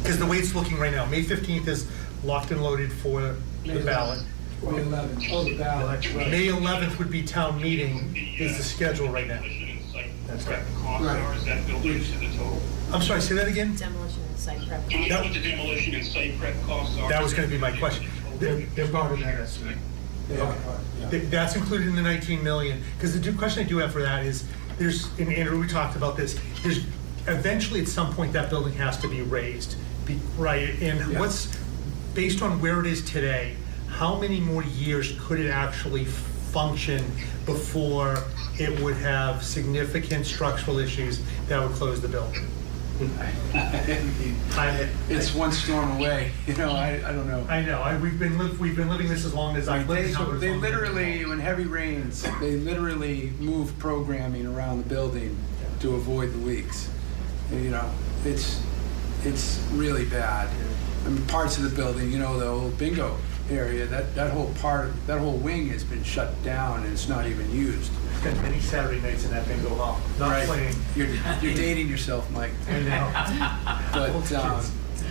Because the way it's looking right now, May 15th is locked and loaded for the ballot. May 11th, oh, the ballot. right. May 11th would be town meeting, is the schedule right now. That's correct. Costs are, is that built into the total? I'm sorry, say that again? Demolition and site prep. Do you know what the demolition and site prep costs are? That was gonna be my question. They're part of that estimate. They are, yeah. That's included in the 19 million, because the question I do have for that is, and Andrew, we talked about this, there's, eventually at some point that building has to be raised, right? And Yeah. what's, based on where it is today, how many more years could it actually function before it would have significant structural issues that would close the building? It's one storm away, you know, I don't know. I know, we've been living this as long as I've lived. They literally, when heavy rains, they literally move programming around the building to avoid the leaks. And, you know, it's really bad. I mean, parts of the building, you know, the old bingo area, that whole wing has been shut down and it's not even used. Spent many Saturday nights in that bingo hall, not Right. playing. You're dating yourself, Mike. I know. But,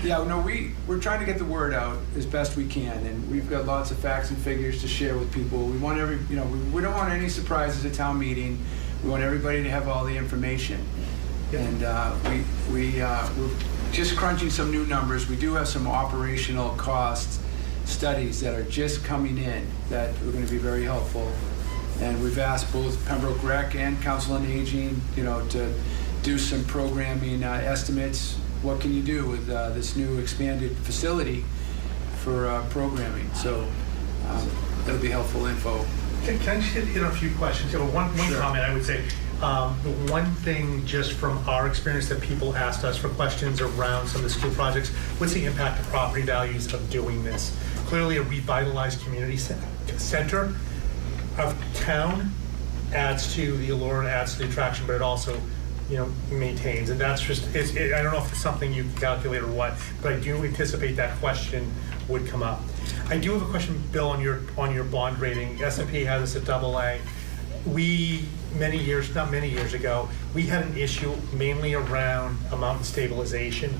yeah, no, we're trying to get the word out as best we can, and we've got lots of facts and figures to share with people. We want we don't want any surprises at town meeting. We want everybody to have all the information. And we're just crunching some new numbers. We do have some operational cost studies that are just coming in that are going to be very helpful. And we've asked both Pembroke Rec and Council on Aging, you know, to do some programming estimates. What can you do with this new expanded facility for programming? So that'll be helpful info. Can I just hit on a few questions? You know, one Sure. comment I would say, the one thing just from our experience that people asked us for questions around some of the school projects, what's the impact of property values of doing this? Clearly a revitalized community center of town adds to the allure and adds to the attraction, but it also, you know, maintains. And that's just, I don't know if it's something you can calculate or what, but I do anticipate that question would come up. I do have a question, Bill, on your bond rating. S&P has us at AA. We, not many years ago, we had an issue mainly around amount of stabilization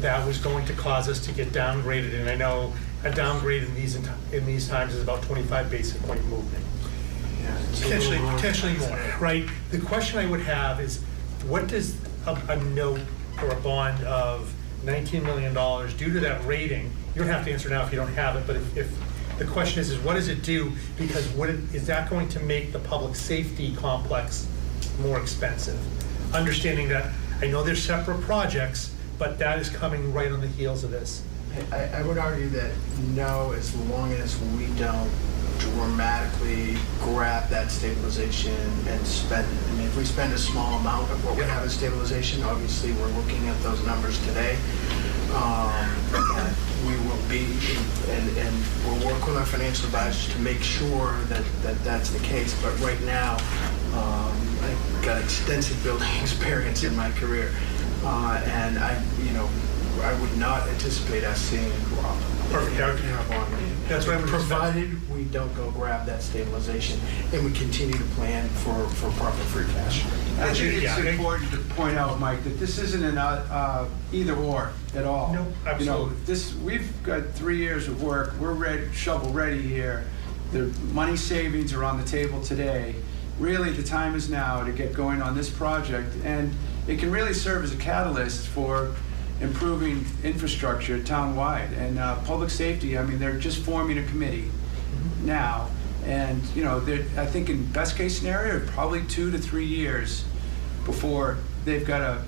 that was going to cause us to get downgraded. And I know a downgrade in these times is about 25 basis point movement. Potentially more, right? The question I would have is, what does a note or a bond of $19 million do to that rating? You don't have to answer now if you don't have it, but if the question is what does it do? Because is that going to make the public safety complex more expensive? Understanding that, I know they're separate projects, but that is coming right on the heels of this. I would argue that no, as long as we don't dramatically grab that stabilization and spend it. I mean, if we spend a small amount of what we have in stabilization, obviously we're looking at those numbers today. We will be, and we'll work with our financial advisors to make sure that that's the case. But right now, I've got extensive building experience in my career, and I would not anticipate us seeing a drop. Perfect. That's what I would expect. Provided we don't go grab that stabilization and we continue to plan for proper free cash. I think it's important to point out, Mike, that this isn't an either or at all. No, absolutely. You know, we've got 3 years of work. We're ready, shovel ready here. The money savings are on the table today. Really, the time is now to get going on this project, and it can really serve as a catalyst for improving infrastructure town-wide and public safety. I mean, they're just forming a committee now, and I think in best case scenario, probably 2 to 3 years before they've got a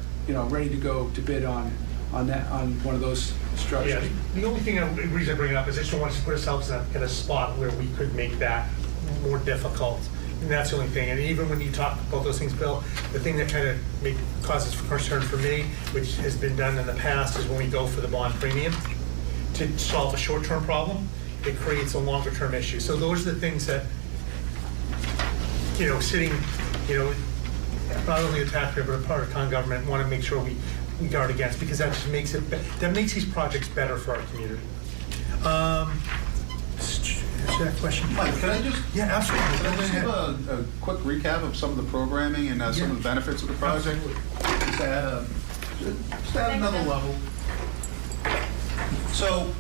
ready to go to bid on one of those structures. Yeah. The only reason I bring it up is I just don't want us to put ourselves in a spot where we could make that more difficult. And that's the only thing. And even when you talk about those things, Bill, the thing that kind of causes concern for me, which has been done in the past, is when we go for the bond premium to solve a short-term problem, it creates a longer-term issue. So those are the things that, not only the taxpayer, but a part of town government want to make sure we guard against, because that just makes these projects better for our community. Is that a question? Mike, can I just? Yeah, absolutely. Can I just give a quick recap of some of the programming and some of the benefits of the project? Just add another level. So,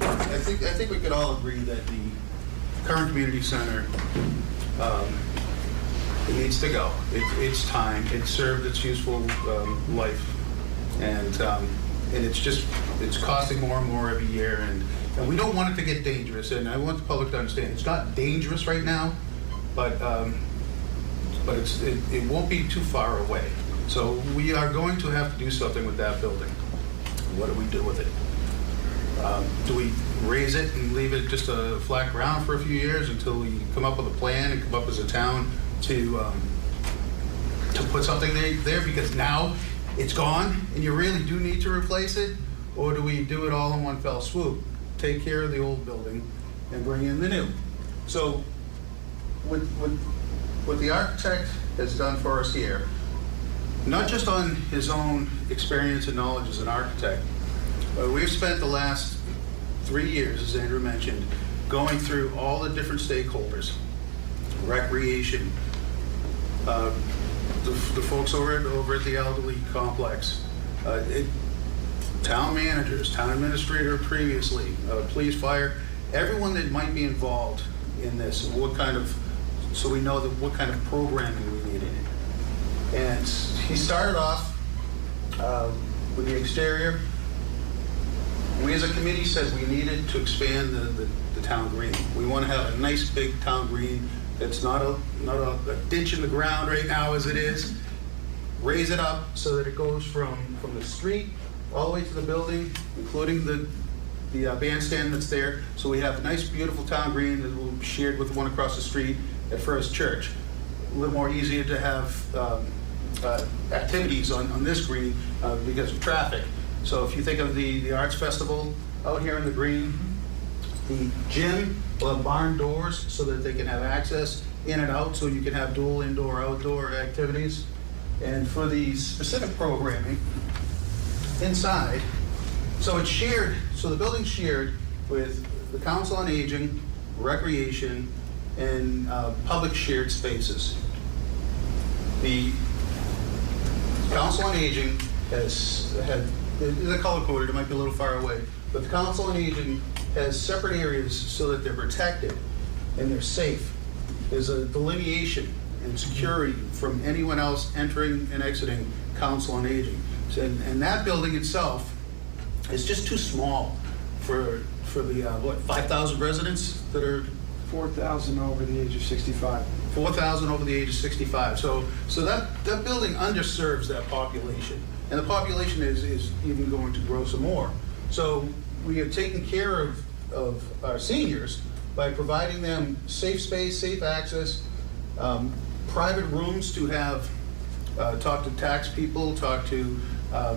I think we could all agree that the current community center, it needs to go. It's time. It served its useful life, and it's costing more and more every year, and we don't want it to get dangerous. And I want the public to understand it's not dangerous right now, but it won't be too far away. So we are going to have to do something with that building. What do we do with it? Do we raise it and leave it just a flat ground for a few years until we come up with a plan and come up as a town to put something there because now it's gone and you really do need to replace it? Or do we do it all in one fell swoop? Take care of the old building and bring in the new. So what the architect has done for us here, not just on his own experience and knowledge as an architect, we've spent the last 3 years, as Andrew mentioned, going through all the different stakeholders, recreation, the folks over at the elderly complex, town managers, town administrator previously, police, fire, everyone that might be involved in this, so we know what kind of programming we needed. And he started off with the exterior. We as a committee said we needed to expand the town green. We want to have a nice big town green that's not a ditch in the ground right now as it is. Raise it up so that it goes from the street all the way to the building, including the bandstand that's there. So we have a nice, beautiful town green that will be shared with the one across the street at First Church. A little more easier to have activities on this green because of traffic. So if you think of the Arts Festival out here in the green, the gym will have barn doors so that they can have access in and out, so you can have dual indoor-outdoor activities. And for the specific programming inside, so it's shared, so the building's shared with the Council on Aging, Recreation, and public shared spaces. The Council on Aging they're color-coded, it might be a little far away, but the Council on Aging has separate areas so that they're protected and they're safe. There's a delineation and security from anyone else entering and exiting Council on Aging. And that building itself is just too small for the, 5,000 residents that are? 4,000 over the age of 65. 4,000 over the age of 65. So that building underserves that population. And the population is even going to grow some more. So we have taken care of our seniors by providing them safe space, safe access, private rooms to have, talk to tax people, talk to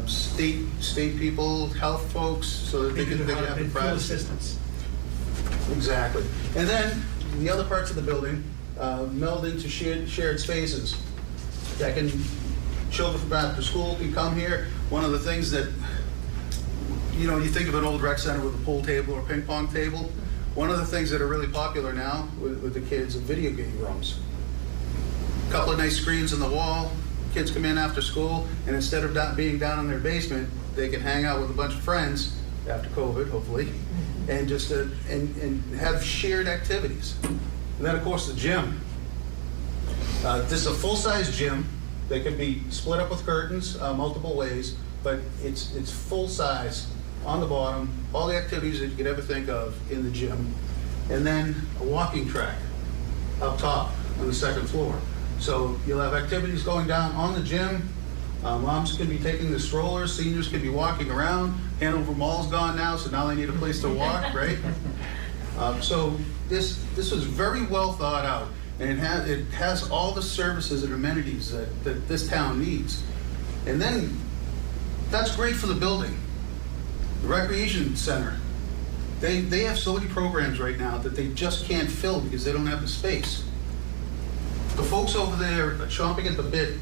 state people, health folks, so that they can have the privacy. Assistance. Exactly. And then the other parts of the building meld into shared spaces that can, children from after school can come here. One of the things that, you think of an old rec center with a pool table or ping pong table. One of the things that are really popular now with the kids are video game rooms. A couple of nice screens on the wall. Kids come in after school, and instead of being down in their basement, they can hang out with a bunch of friends after COVID, hopefully, and just and have shared activities. And then, of course, the gym. This is a full-size gym. They can be split up with curtains multiple ways, but it's full-size on the bottom, all the activities that you could ever think of in the gym, and then a walking track up top on the second floor. So you'll have activities going down on the gym. Moms can be taking the strollers, seniors can be walking around. Hanover Mall's gone now, so now they need a place to walk, right? So this was very well thought out, and it has all the services and amenities that this town needs. And then that's great for the building. The recreation center, they have so many programs right now that they just can't fill because they don't have the space. The folks over there are chomping at the bit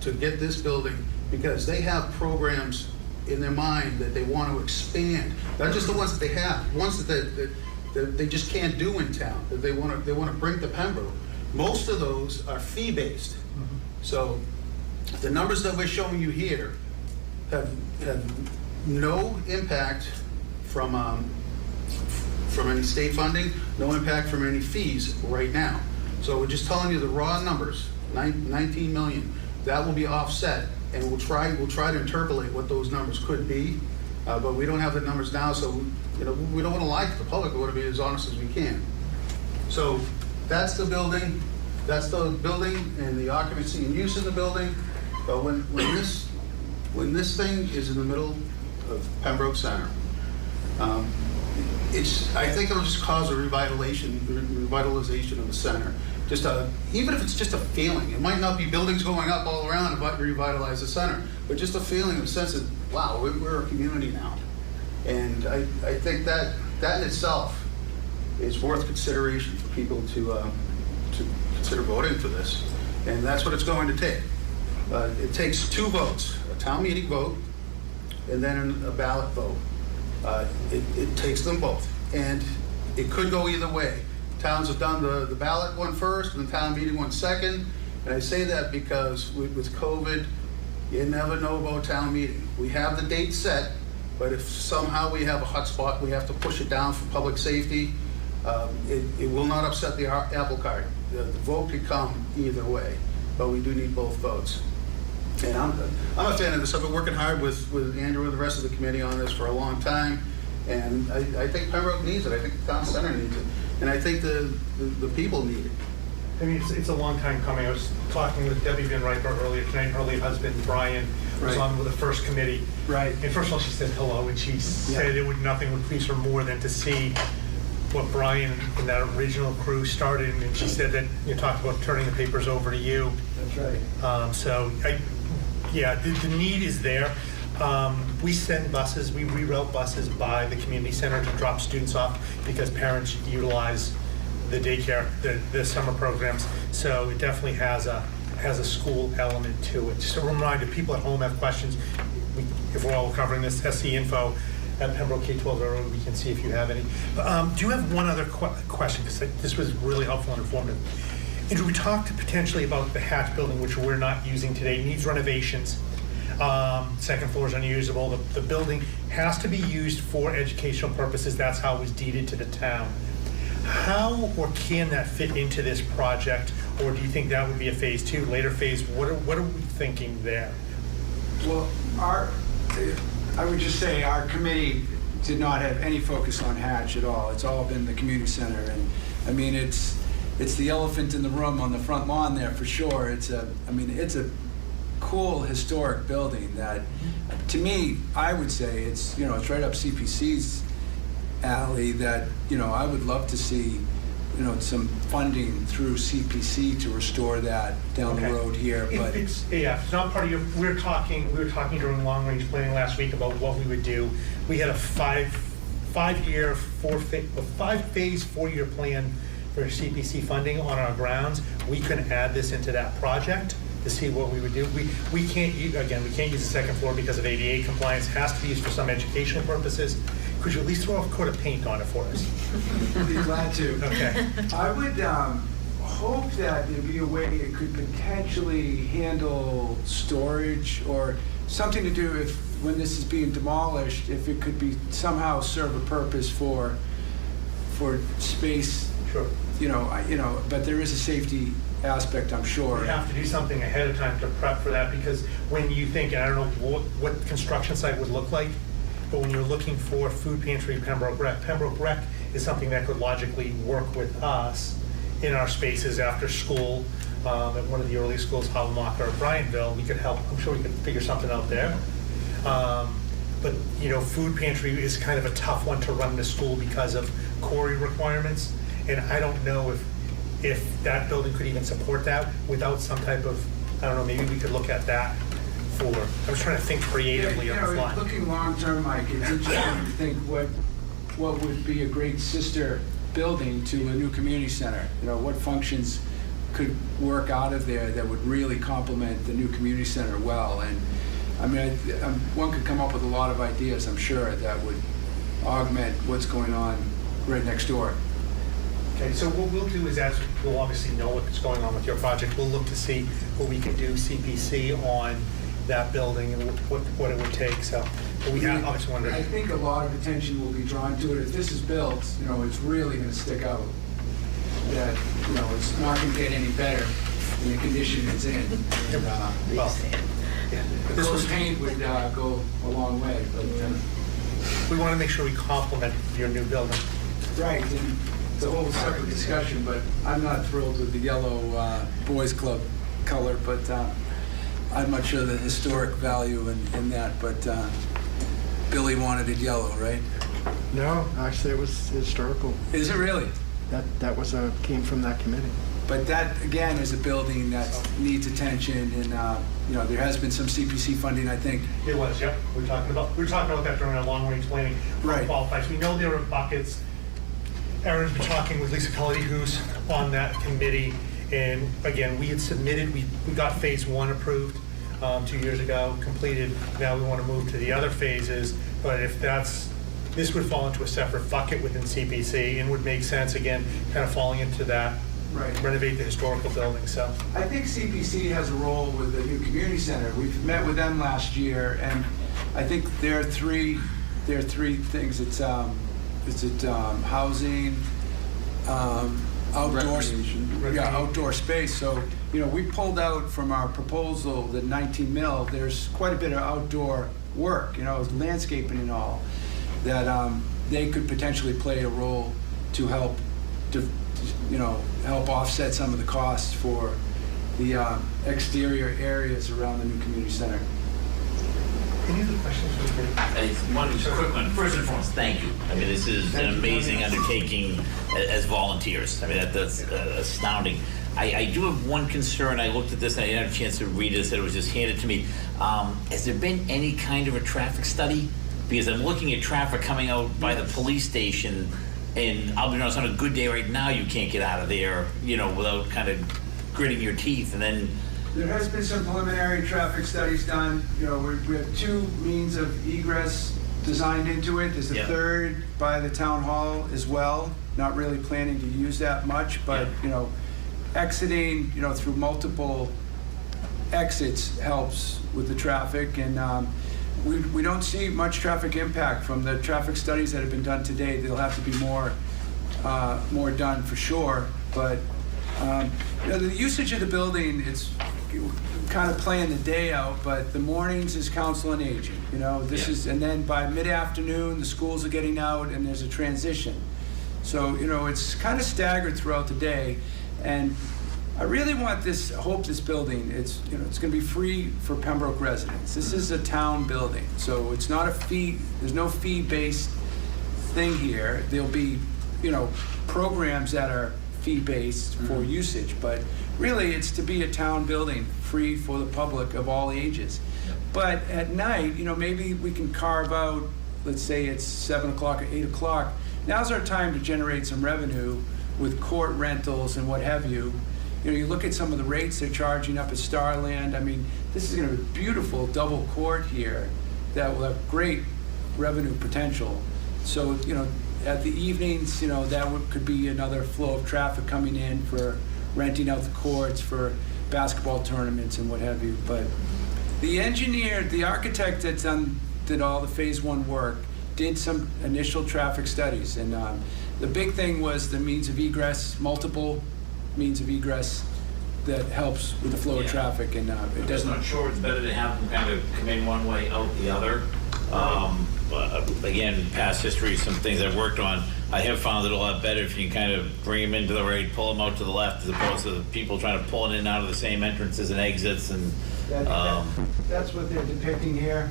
to get this building because they have programs in their mind that they want to expand. Not just the ones that they have, ones that they just can't do in town, that they want to bring to Pembroke. Most of those are fee-based. Mm-hmm. So the numbers that we're showing you here have no impact from from any state funding, no impact from any fees right now. So we're just telling you the raw numbers, 19 million. That will be offset, and we'll try to interpolate what those numbers could be, but we don't have the numbers now, so we don't want to lie to the public. We want to be as honest as we can. So that's the building. That's the building and the occupancy and use in the building. But when this thing is in the middle of Pembroke Center, I think it'll just cause a revitalization of the center. Even if it's just a feeling, it might not be buildings going up all around to revitalize the center, but just a feeling, a sense of, wow, we're a community now. And I think that in itself is worth consideration for people to consider voting for this. And that's what it's going to take. It takes 2 votes, a town meeting vote and then a ballot vote. It takes them both. And it could go either way. Towns have done the ballot one first and the town meeting one second. And I say that because with COVID, you never know about town meeting. We have the date set, but if somehow we have a hot spot, we have to push it down for public safety. It will not upset the apple cart. The vote could come either way, but we do need both votes. And I'm a fan of this. I've been working hard with Andrew and the rest of the committee on this for a long time, and I think Pembroke needs it. I think the town center needs it, and I think the people need it. I mean, it's a long time coming. I was talking with Debbie Van Riper earlier tonight. Her late husband, Brian, was on with the first committee. Right. And first of all, she said hello, and she said nothing would please her more than to see what Brian and that original crew started. And she said that you talked about turning the papers over to you. That's right. The need is there. We send buses, we reroute buses by the community center to drop students off because parents utilize the daycare, the summer programs. So it definitely has a school element to it. Just a reminder, people at home have questions. If we're all covering this, SCinfo at Pembroke K-12, we can see if you have any. Do you have one other question? Because this was really helpful and informative. Andrew, we talked potentially about the Hatch building, which we're not using today, needs renovations. Second floor is unusable. The building has to be used for educational purposes. That's how it was deeded to the town. How or can that fit into this project, or do you think that would be a phase 2, later phase? What are we thinking there? Well, I would just say our committee did not have any focus on Hatch at all. It's all been the community center, and I mean it's the elephant in the room on the front lawn there for sure. It's a cool historic building that, to me, I would say it's right up CPC's alley. That I would love to see some funding through CPC to restore that down the road here. But it's not part of your. We were talking during long range planning last week about what we would do. We had a five-phase 4-year plan for CPC funding on our grounds. We could add this into that project to see what we would do. We can't use the second floor because of ADA compliance. It has to be used for some educational purposes. Could you at least throw a coat of paint on it for us? I'd be glad to. Okay. I would hope that there'd be a way it could potentially handle storage or something to do if, when this is being demolished, if it could be somehow serve a purpose for space. Sure. But there is a safety aspect, I'm sure. We have to do something ahead of time to prep for that, because when you think, and I don't know what construction site would look like, but when you're looking for food pantry Pembroke Rec is something that could logically work with us in our spaces after school, at one of the early schools, Hallmark or Bryantville. We could help. I'm sure we could figure something out there. But food pantry is kind of a tough one to run to school because of Corey requirements, and I don't know if that building could even support that without some type of, I don't know, maybe we could look at that for, I was trying to think creatively on the fly. Looking long term, Mike, it's interesting to think what would be a great sister building to a new community center. What functions could work out of there that would really complement the new community center well. And I mean, one could come up with a lot of ideas, I'm sure, that would augment what's going on right next door. Okay, so what we'll do is, as we'll obviously know what's going on with your project, we'll look to see what we can do CPC on that building and what it would take, so. But we have, obviously wanted I to. think a lot of attention will be drawn to it. If this is built, it's really gonna stick out. That, it's not gonna get any better in the condition it's in. And, Well, yeah. the This close was, paint would go a long way, but, we want to make sure we complement your new building. right, and it's a whole separate discussion, but I'm not thrilled with the yellow boys club color, but I'm not sure the historic value in that, but Billy wanted it yellow, right? No, actually, it was historical. Is it really? That was came from that committee. But that, again, is a building that needs attention, and, there has been some CPC funding, I think. It was, yep. We were talking about that during our long-range planning. Right. Qualifies. We know there are buckets. Aaron's been talking with Lisa Cullity, who's on that committee, and again, we had submitted, we got phase 1 approved 2 years ago, completed. Now we want to move to the other phases, but if this would fall into a separate bucket within CPC and would make sense, again, kind of falling into that. Right. Renovate the historical building, so. I think CPC has a role with the new community center. We've met with them last year, and I think there are three things. It's housing, outdoor, outdoor space. So, we pulled out from our proposal, the 19 mil, there's quite a bit of outdoor work, landscaping and all, that they could potentially play a role to help help offset some of the costs for the exterior areas around the new community center. Any other questions? One quick one. First and foremost, thank you. I mean, this is an amazing undertaking as volunteers. I mean, that's astounding. I do have one concern. I looked at this and I didn't have a chance to read it. It was just handed to me. Has there been any kind of a traffic study? Because I'm looking at traffic coming out by the police station, and I'll be honest, on a good day right now, you can't get out of there, without kind of gritting your teeth. And then There has been some preliminary traffic studies done. We have 2 means of egress designed into it. There's a third by the town hall as well. Not really planning to use that much, but exiting, through multiple exits helps with the traffic, and we don't see much traffic impact from the traffic studies that have been done today. There'll have to be more done for sure, but the usage of the building, it's kind of playing the day out, but the mornings is council on aging, and then by mid-afternoon, the schools are getting out and there's a transition. So, it's kind of staggered throughout the day, and I really hope this building, it's going to be free for Pembroke residents. This is a town building, so it's not there's no fee-based thing here. There'll be, programs that are fee-based for usage, but really it's to be a town building, free for the public of all ages. But at night, maybe we can carve out, let's say it's 7 o'clock or 8 o'clock. Now's our time to generate some revenue with court rentals and what have you. You look at some of the rates they're charging up at Starland. I mean, this is going to be a beautiful double court here that will have great revenue potential. So, at the evenings, that could be another flow of traffic coming in for renting out the courts for basketball tournaments and what have you. But the architect that did all the phase 1 work did some initial traffic studies, and the big thing was the means of egress, multiple means of egress that helps with the flow of traffic, and it doesn't. I'm not sure it's better to have them kind of come in one way, out the other. Again, past history, some things I've worked on, I have found it a lot better if you can kind of bring them into the right, pull them out to the left, as opposed to people trying to pull in and out of the same entrances and exits. And that's what they're depicting here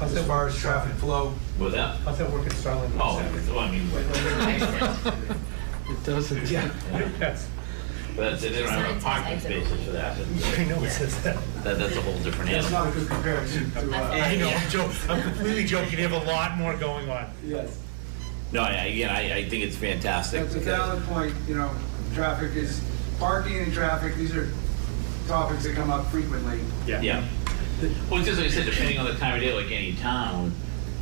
as far as traffic flow. with that. How's that work at Starling? Oh, well, I mean, It doesn't. Yeah, that's, but they don't have a parking spaces for that. I know it says that. That's a whole different That's animal. not a good comparison to. I know, I'm completely joking, you have a lot more going on. Yes. No, I think it's fantastic. That's a because- valid point, traffic is, parking and traffic, these are topics that come up frequently. Yeah. Well, it's just like I said, depending on the time of day, like any town,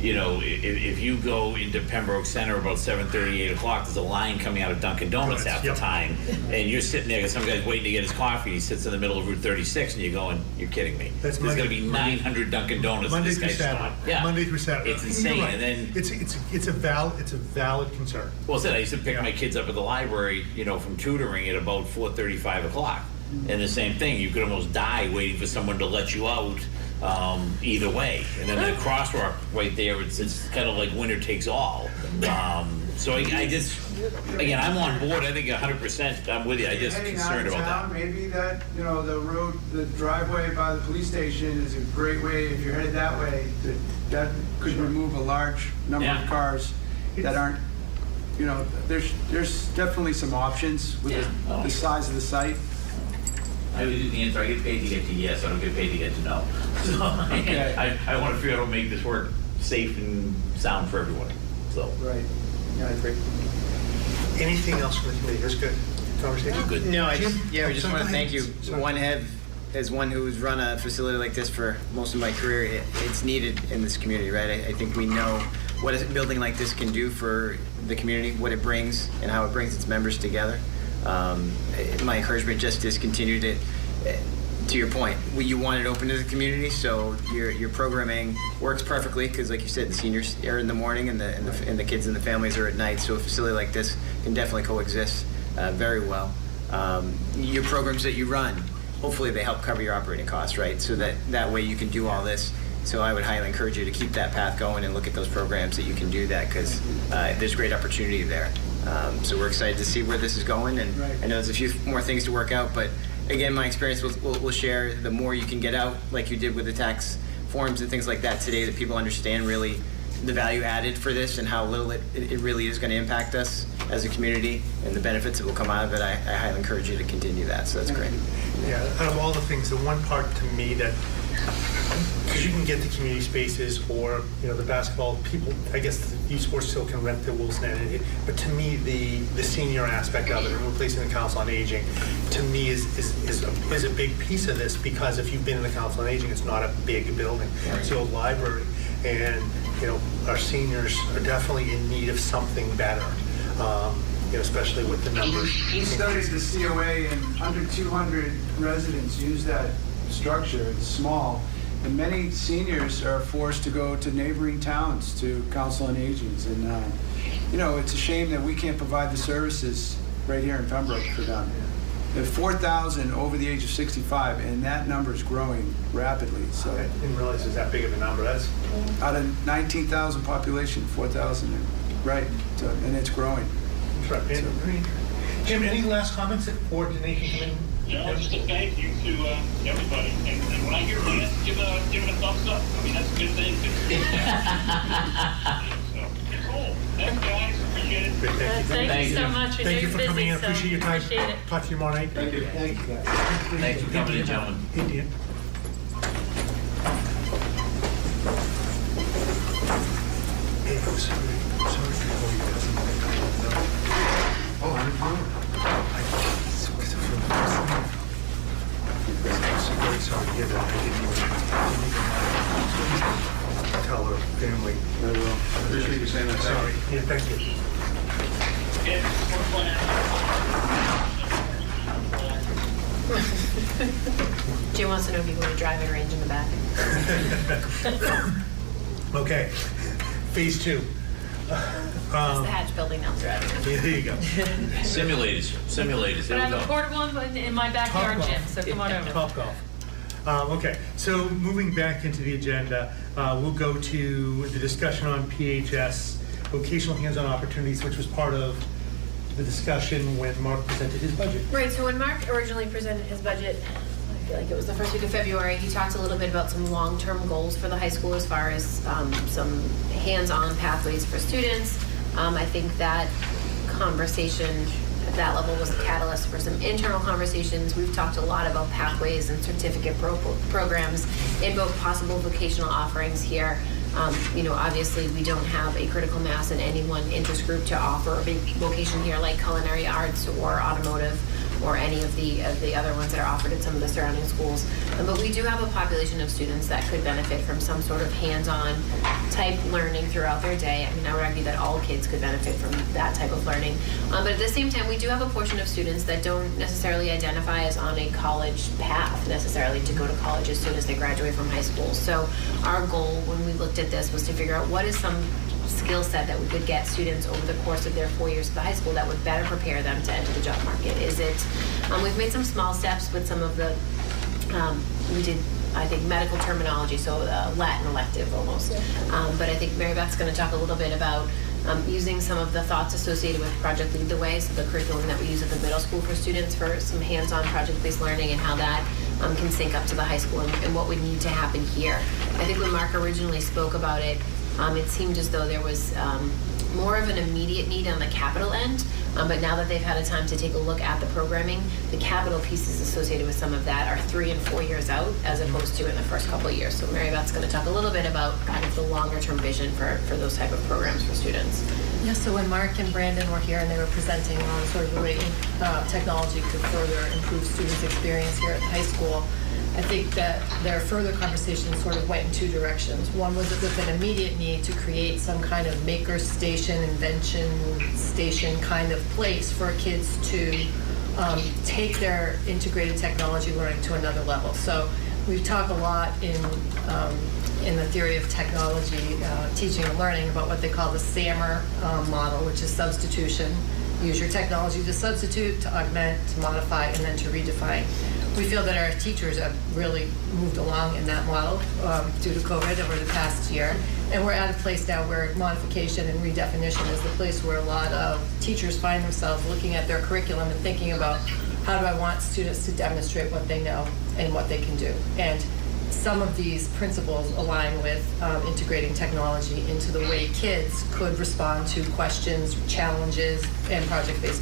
you know, if you go into Pembroke Center about 7:30, 8 o'clock, there's a line coming out of Dunkin' Donuts half the time, and you're sitting there, some guy's waiting to get his coffee, he sits in the middle of Route 36, and you're going, you're kidding me. There's going to be 900 Dunkin' Donuts in this guy's spot. Yeah. Monday through Saturday. It's insane, Right. and then... It's a valid concern. Well, I used to pick my kids up at the library, you know, from tutoring at about 4:30, 5 o'clock. And the same thing, you could almost die waiting for someone to let you out either way. And then the crosswalk right there, it's kind of like winner takes all. So I just, again, I'm on board. I think 100% I'm with you. I just Heading concerned out of about town, that. maybe that, you know, the driveway by the police station is a great way, if you're headed that way, that could remove a large number Yeah. of cars that aren't, you know, there's definitely some options with the size of the site. I would do the answer. I get paid to get to yes. I don't get paid to get to no. So Okay. I want to figure out how to make this work safe and sound for everyone. So Right. Yeah, I agree. Anything else from the committee? That's good. Conversation? good. No, we Jim? just Sorry, want go to thank you. ahead. Sorry. As one who's run a facility like this for most of my career, it's needed in this community, right? I think we know what a building like this can do for the community, what it brings, and how it brings its members together. My encouragement just is continue to your point, you want it open to the community, so your programming works perfectly because, like you said, the seniors are in the morning and the kids and the families are at night. So a facility like this can definitely coexist very well. Your programs that you run, hopefully they help cover your operating costs, right? So that way you can do all this. So I would highly encourage you to keep that path going and look at those programs that you can do that because there's great opportunity there. So we're excited to see where this is going, and Right. I know there's a few more things to work out, but again, my experience we'll share. The more you can get out, like you did with the tax forms and things like that today, that people understand really the value added for this and how little it really is going to impact us as a community and the benefits that will come out of it. I highly encourage you to continue that, so that's great. Yeah, out of all the things, the one part to me that, because you can get the community spaces or, you know, the basketball, people, I guess the youth sports still can rent the Wilson Inn, but to me, the senior aspect of it, and replacing the Council on Aging, to me is a big piece of this, because if you've been in the Council on Aging, it's not a big building. It's the old library, and, you know, our seniors are definitely in need of something better, you know, especially with the numbers. We studied the COA, and under 200 residents use that structure. It's small, and many seniors are forced to go to neighboring towns to Council on Agings, and you know, it's a shame that we can't provide the services right here in Pembroke for them. There are 4,000 over the age of 65, and that number is growing rapidly. So I didn't realize it was that big of a number. That's out of 19,000 population, 4,000, right? So, and it's growing. right. Jim, any last comments or Donation Committee? No, just a thank you to everybody. And when I hear this, give it a thumbs up. I mean, that's a good thing. So, cool. Thanks, guys. Appreciate it. Great, thank you. Thank you so much. I know Thank you you're for busy, coming in. so Appreciate your time. appreciate it. Talk to you tomorrow night. Thank you. Thank you, guys. Thanks for coming in, gentlemen. Hey, Dan. Hey, I'm sorry to call you guys. Oh, I'm good. I'm very sorry to hear that. I didn't even tell her family. I will. Appreciate you saying that. Sorry. Yeah, thank you. And Jim wants to know if you go to driving range in the back. Okay, phase two. That's the Hatch building now. Yeah, there you go. Simulators. But I have a portable one in my backyard, Top Jim, golf. so come on over. Top golf. Okay, so moving back into the agenda, we'll go to the discussion on PHS, vocational hands-on opportunities, which was part of the discussion when Mark presented his budget. Right, so when Mark originally presented his budget, I feel like it was the first week of February, he talked a little bit about some long-term goals for the high school as far as some hands-on pathways for students. I think that conversation at that level was a catalyst for some internal conversations. We've talked a lot about pathways and certificate programs in both possible vocational offerings here. You know, obviously we don't have a critical mass in any one interest group to offer a big vocation here like culinary arts or automotive. or any of the other ones that are offered at some of the surrounding schools. But we do have a population of students that could benefit from some sort of hands-on type learning throughout their day. I mean, I would argue that all kids could benefit from that type of learning. But at the same time, we do have a portion of students that don't necessarily identify as on a college path necessarily to go to college as soon as they graduate from high school. So our goal when we looked at this was to figure out what is some skill set that we could get students over the course of their 4 years of the high school that would better prepare them to enter the job market. Is it, we've made some small steps with some of the, we did, I think, medical terminology, so Latin elective almost. But I think Mary Beth's going to talk a little bit about using some of the thoughts associated with Project Lead the Way, so the curriculum that we use at the middle school for students for some hands-on project-based learning and how that can sync up to the high school and what would need to happen here. I think when Mark originally spoke about it, it seemed as though there was more of an immediate need on the capital end, but now that they've had a time to take a look at the programming, the capital pieces associated with some of that are 3 and 4 years out as opposed to in the first couple of years. So Mary Beth's going to talk a little bit about kind of the longer term vision for those type of programs for students. Yeah, so when Mark and Brandon were here and they were presenting on sort of the way technology could further improve students' experience here at the high school, I think that their further conversations sort of went in two directions. One was with an immediate need to create some kind of maker station, invention station kind of place for kids to take their integrated technology learning to another level. So we've talked a lot in the theory of technology, teaching and learning about what they call the SAMR model, which is substitution. Use your technology to substitute, to augment, to modify, and then to redefine. We feel that our teachers have really moved along in that model due to COVID over the past year. And we're at a place now where modification and redefinition is the place where a lot of teachers find themselves looking at their curriculum and thinking about how do I want students to demonstrate what they know and what they can do. And some of these principles align with integrating technology into the way kids could respond to questions, challenges, and project-based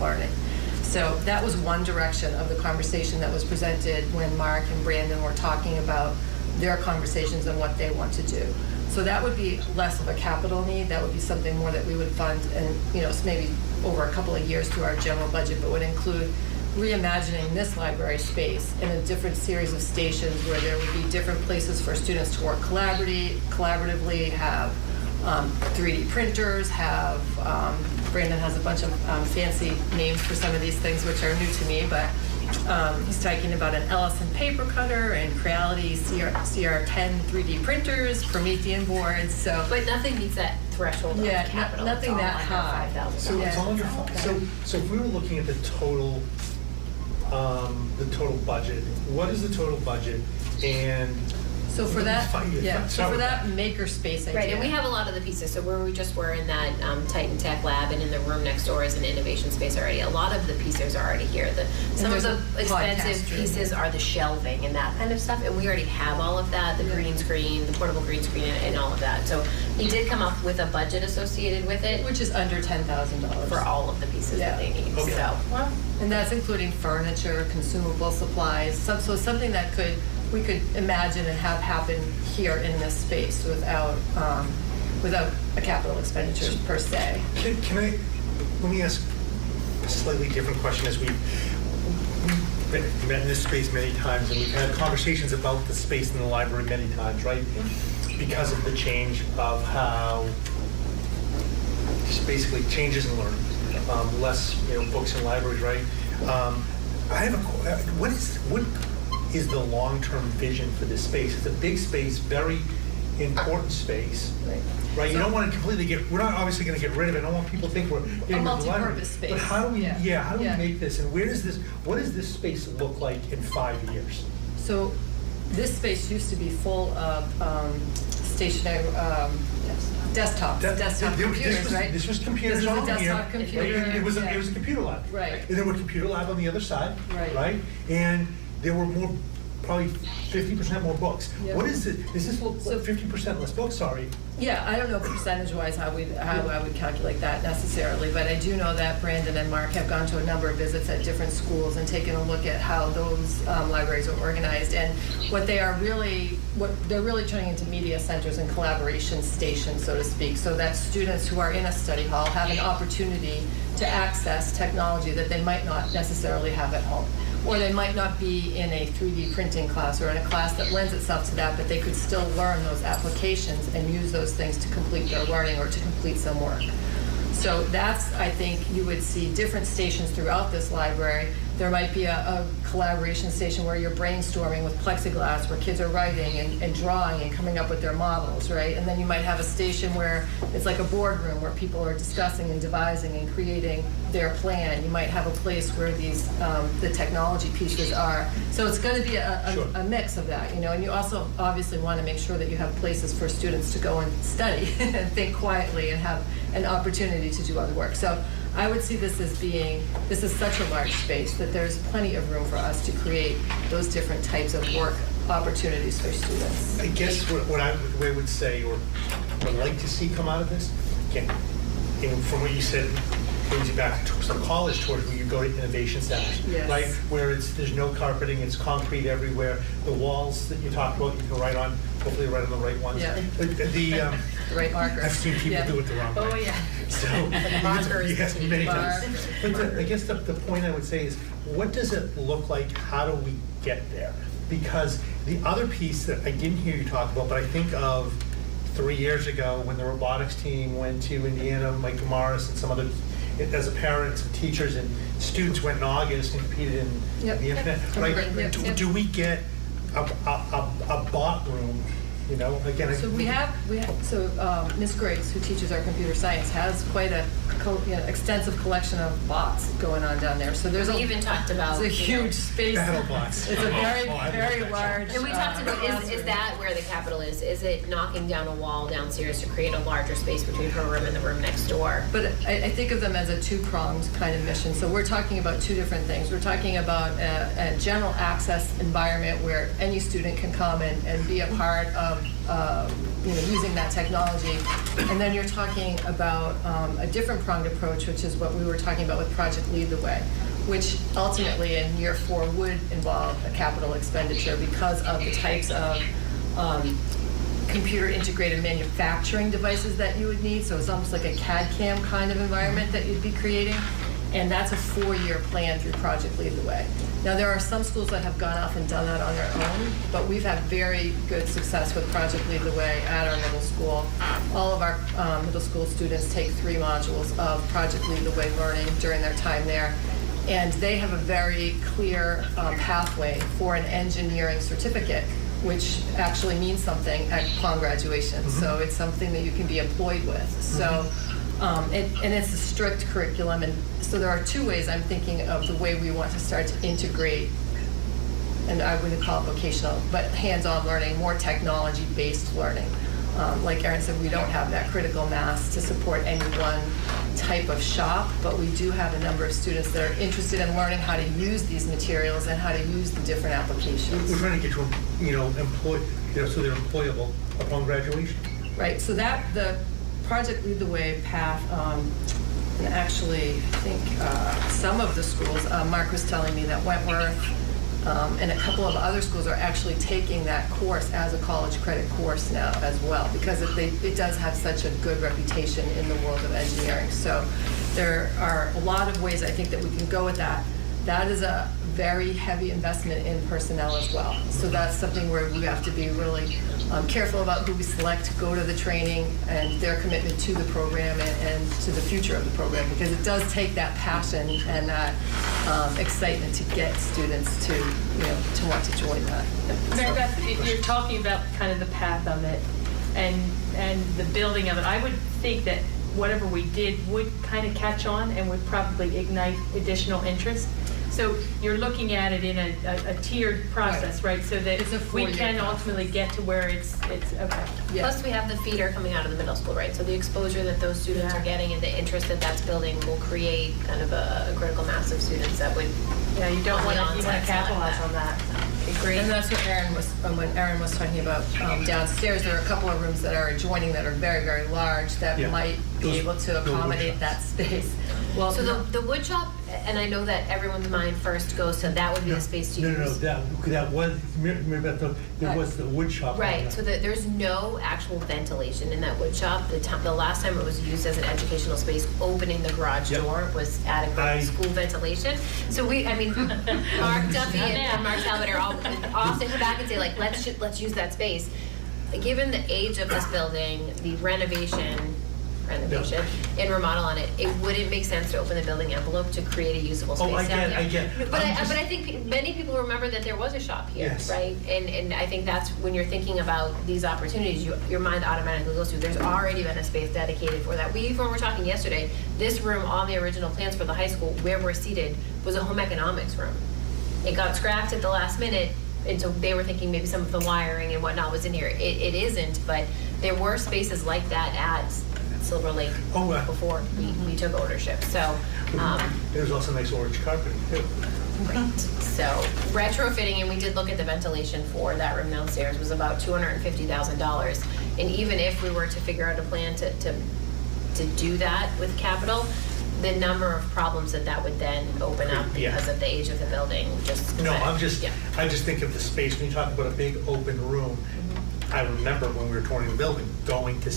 learning. So that was one direction of the conversation that was presented when Mark and Brandon were talking about their conversations and what they want to do. So that would be less of a capital need. That would be something more that we would fund and, maybe over a couple of years through our general budget, but would include reimagining this library space in a different series of stations where there would be different places for students to work collaboratively, have 3D printers, have, Brandon has a bunch of fancy names for some of these things which are new to me, but he's talking about an Ellison paper cutter and Creality CR10 3D printers, Promethean boards, so. But nothing meets that threshold of capital. Nothing that high. So it's all under, so if we were looking at the total budget, what is the total budget? And so for that, for that maker space idea. Right, and we have a lot of the pieces. So where we just were in that Titan Tech lab and in the room next door is an innovation space already. A lot of the pieces are already here. Some of the expensive pieces are the shelving and that kind of stuff, and we already have all of that, the green screen, the portable green screen, and all of that. So he did come up with a budget associated with it. Which is under $10,000. For all of the pieces that they need. Okay. So. And that's including furniture, consumable supplies, so something that we could imagine and have happen here in this space without a capital expenditures per se. Let me ask a slightly different question. As we've met in this space many times, and we've had conversations about the space in the library many times, right? Because of the change of how, just basically changes in learning, less books in libraries, right? I have what is the long-term vision for this space? It's a big space, very important space, right? You don't want to completely we're not obviously going to get rid of it. I don't want people to think we're getting rid of the library. Multi-purpose space. But how do we, how do we make this, and what does this space look like in 5 years? So this space used to be full of stationary desktop computers, right? This was computers on here. Desktop computer. It was a computer lab. Right. And there were computer lab on the other side. Right. And there were probably 50% more books. Yep. What is it? Is this 50% less books? Sorry. Yeah, I don't know percentage-wise how I would calculate that necessarily, but I do know that Brandon and Mark have gone to a number of visits at different schools and taken a look at how those libraries are organized, and what they're really turning into media centers and collaboration stations, so to speak, so that students who are in a study hall have an opportunity to to access technology that they might not necessarily have at home. Or they might not be in a 3D printing class or in a class that lends itself to that, but they could still learn those applications and use those things to complete their learning or to complete some work. So that's, I think, you would see different stations throughout this library. There might be a collaboration station where you're brainstorming with plexiglass, where kids are writing and drawing and coming up with their models, right? And then you might have a station where it's like a boardroom where people are discussing and devising and creating their plan. You might have a place where these the technology pieces are. So it's going to be a mix of that, you know. And you also obviously want to make sure that you have places for students to go and study and think quietly and have an opportunity to do other work. So I would see this as being, this is such a large space that there's plenty of room for us to create those different types of work opportunities for students. I guess what I would say, or would like to see come out of this, again, from what you said, brings you back to some college tours where you go to innovation centers, Yes. right? Where there's no carpeting, it's concrete everywhere. The walls that you talked about, you can write on, hopefully write on the right ones. Yeah. The right marker. I've seen people do it the wrong way. Oh, yeah. So, Markers, yes, many times. markers. But I guess the point I would say is, what does it look like? How do we get there? Because the other piece that I didn't hear you talk about, but I think of 3 years ago when the robotics team went to Indiana, Mike Morris and some other, as a parents and teachers and students went in August and competed in Yep. the internet. Right? Yep. Do we get a bot room? You know, again. So Ms. Grace, who teaches our computer science, has quite a extensive collection of bots going on down there. So there's We even talked about, it's a you know, huge space. Battle bots. It's a very, Oh, I love very that. large. And we talked about, is classroom. that where the capital is? Is it knocking down a wall downstairs to create a larger space between her room and the room next door? But I think of them as a two-pronged kind of mission. So we're talking about two different things. We're talking about a general access environment where any student can come and be a part of using that technology. And then you're talking about a different pronged approach, which is what we were talking about with Project Lead the Way, which ultimately in year 4 would involve a capital expenditure because of the types of computer integrated manufacturing devices that you would need. So it's almost like a CAD/CAM kind of environment that you'd be creating. And that's a 4-year plan through Project Lead the Way. Now, there are some schools that have gone off and done that on their own, but we've had very good success with Project Lead the Way at our middle school. All of our middle school students take 3 modules of Project Lead the Way learning during their time there. And they have a very clear pathway for an engineering certificate, which actually means something upon graduation. So it's something that you can be employed with. So. And it's a strict curriculum, and so there are 2 ways I'm thinking of the way we want to start to integrate, and I wouldn't call it vocational, but hands-on learning, more technology-based learning. Like Erin said, we don't have that critical mass to support any one type of shop, but we do have a number of students that are interested in learning how to use these materials and how to use the different applications. We're trying to get to them, employ, so they're employable upon graduation. Right, so that, the Project Lead the Way path, and actually, I think some of the schools, Mark was telling me that Wentworth and a couple of other schools are actually taking that course as a college credit course now as well, because it does have such a good reputation in the world of engineering. So there are a lot of ways I think that we can go with that. That is a very heavy investment in personnel as well. So that's something where we have to be really careful about who we select to go to the training and their commitment to the program and to the future of the program, because it does take that passion and that excitement to get students to want to join that. Mary Beth, you're talking about kind of the path of it and the building of it. I would think that whatever we did would kind of catch on and would probably ignite additional interest. So you're looking at it in a tiered process, right? So that It's a we 4-year can process. ultimately get to where it's okay. Yeah. Plus, we have the feeder coming out of the middle school, right? So the exposure that those students are getting and the interest that that's building will create kind of a critical mass of students that would. Yeah, you don't On want the to onsite capitalize side. on that. Agree. And that's what Erin was, when Erin was talking about downstairs, there are a couple of rooms that are adjoining that are very, very large that Yeah. might be Those- able to the wood accommodate shops. that space. Well, So the wood shop and I know that everyone's mind first goes to that would be the space to use. No, that was, remember, there was the wood shop. Right, so there's no actual ventilation in that wood shop. The last time it was used as an educational space, opening the garage door was adequate school ventilation. So Mark Duffy and Mark Talbot are all often come back and say, like, let's use that space. Given the age of this building, the renovation and remodel on it, it wouldn't make sense to open the building envelope to create a usable space down there. I get. But I think many people remember that there was a shop here, Yes. right? And I think that's when you're thinking about these opportunities, your mind automatically goes to, there's already been a space dedicated for that. We even were talking yesterday, this room on the original plans for the high school, where we're seated, was a home economics room. It got scrapped at the last minute, and so they were thinking maybe some of the wiring and whatnot was in here. It isn't, but there were spaces like that at Silver Lake before we took ownership. So There's also nice orange carpeting too. right. So retrofitting, and we did look at the ventilation for that room downstairs, was about $250,000. And even if we were to figure out a plan to do that with capital, the number of problems that would then open up because of the age of the building. I just think of the space when you talk about a big open room. I remember when we were touring the building, going to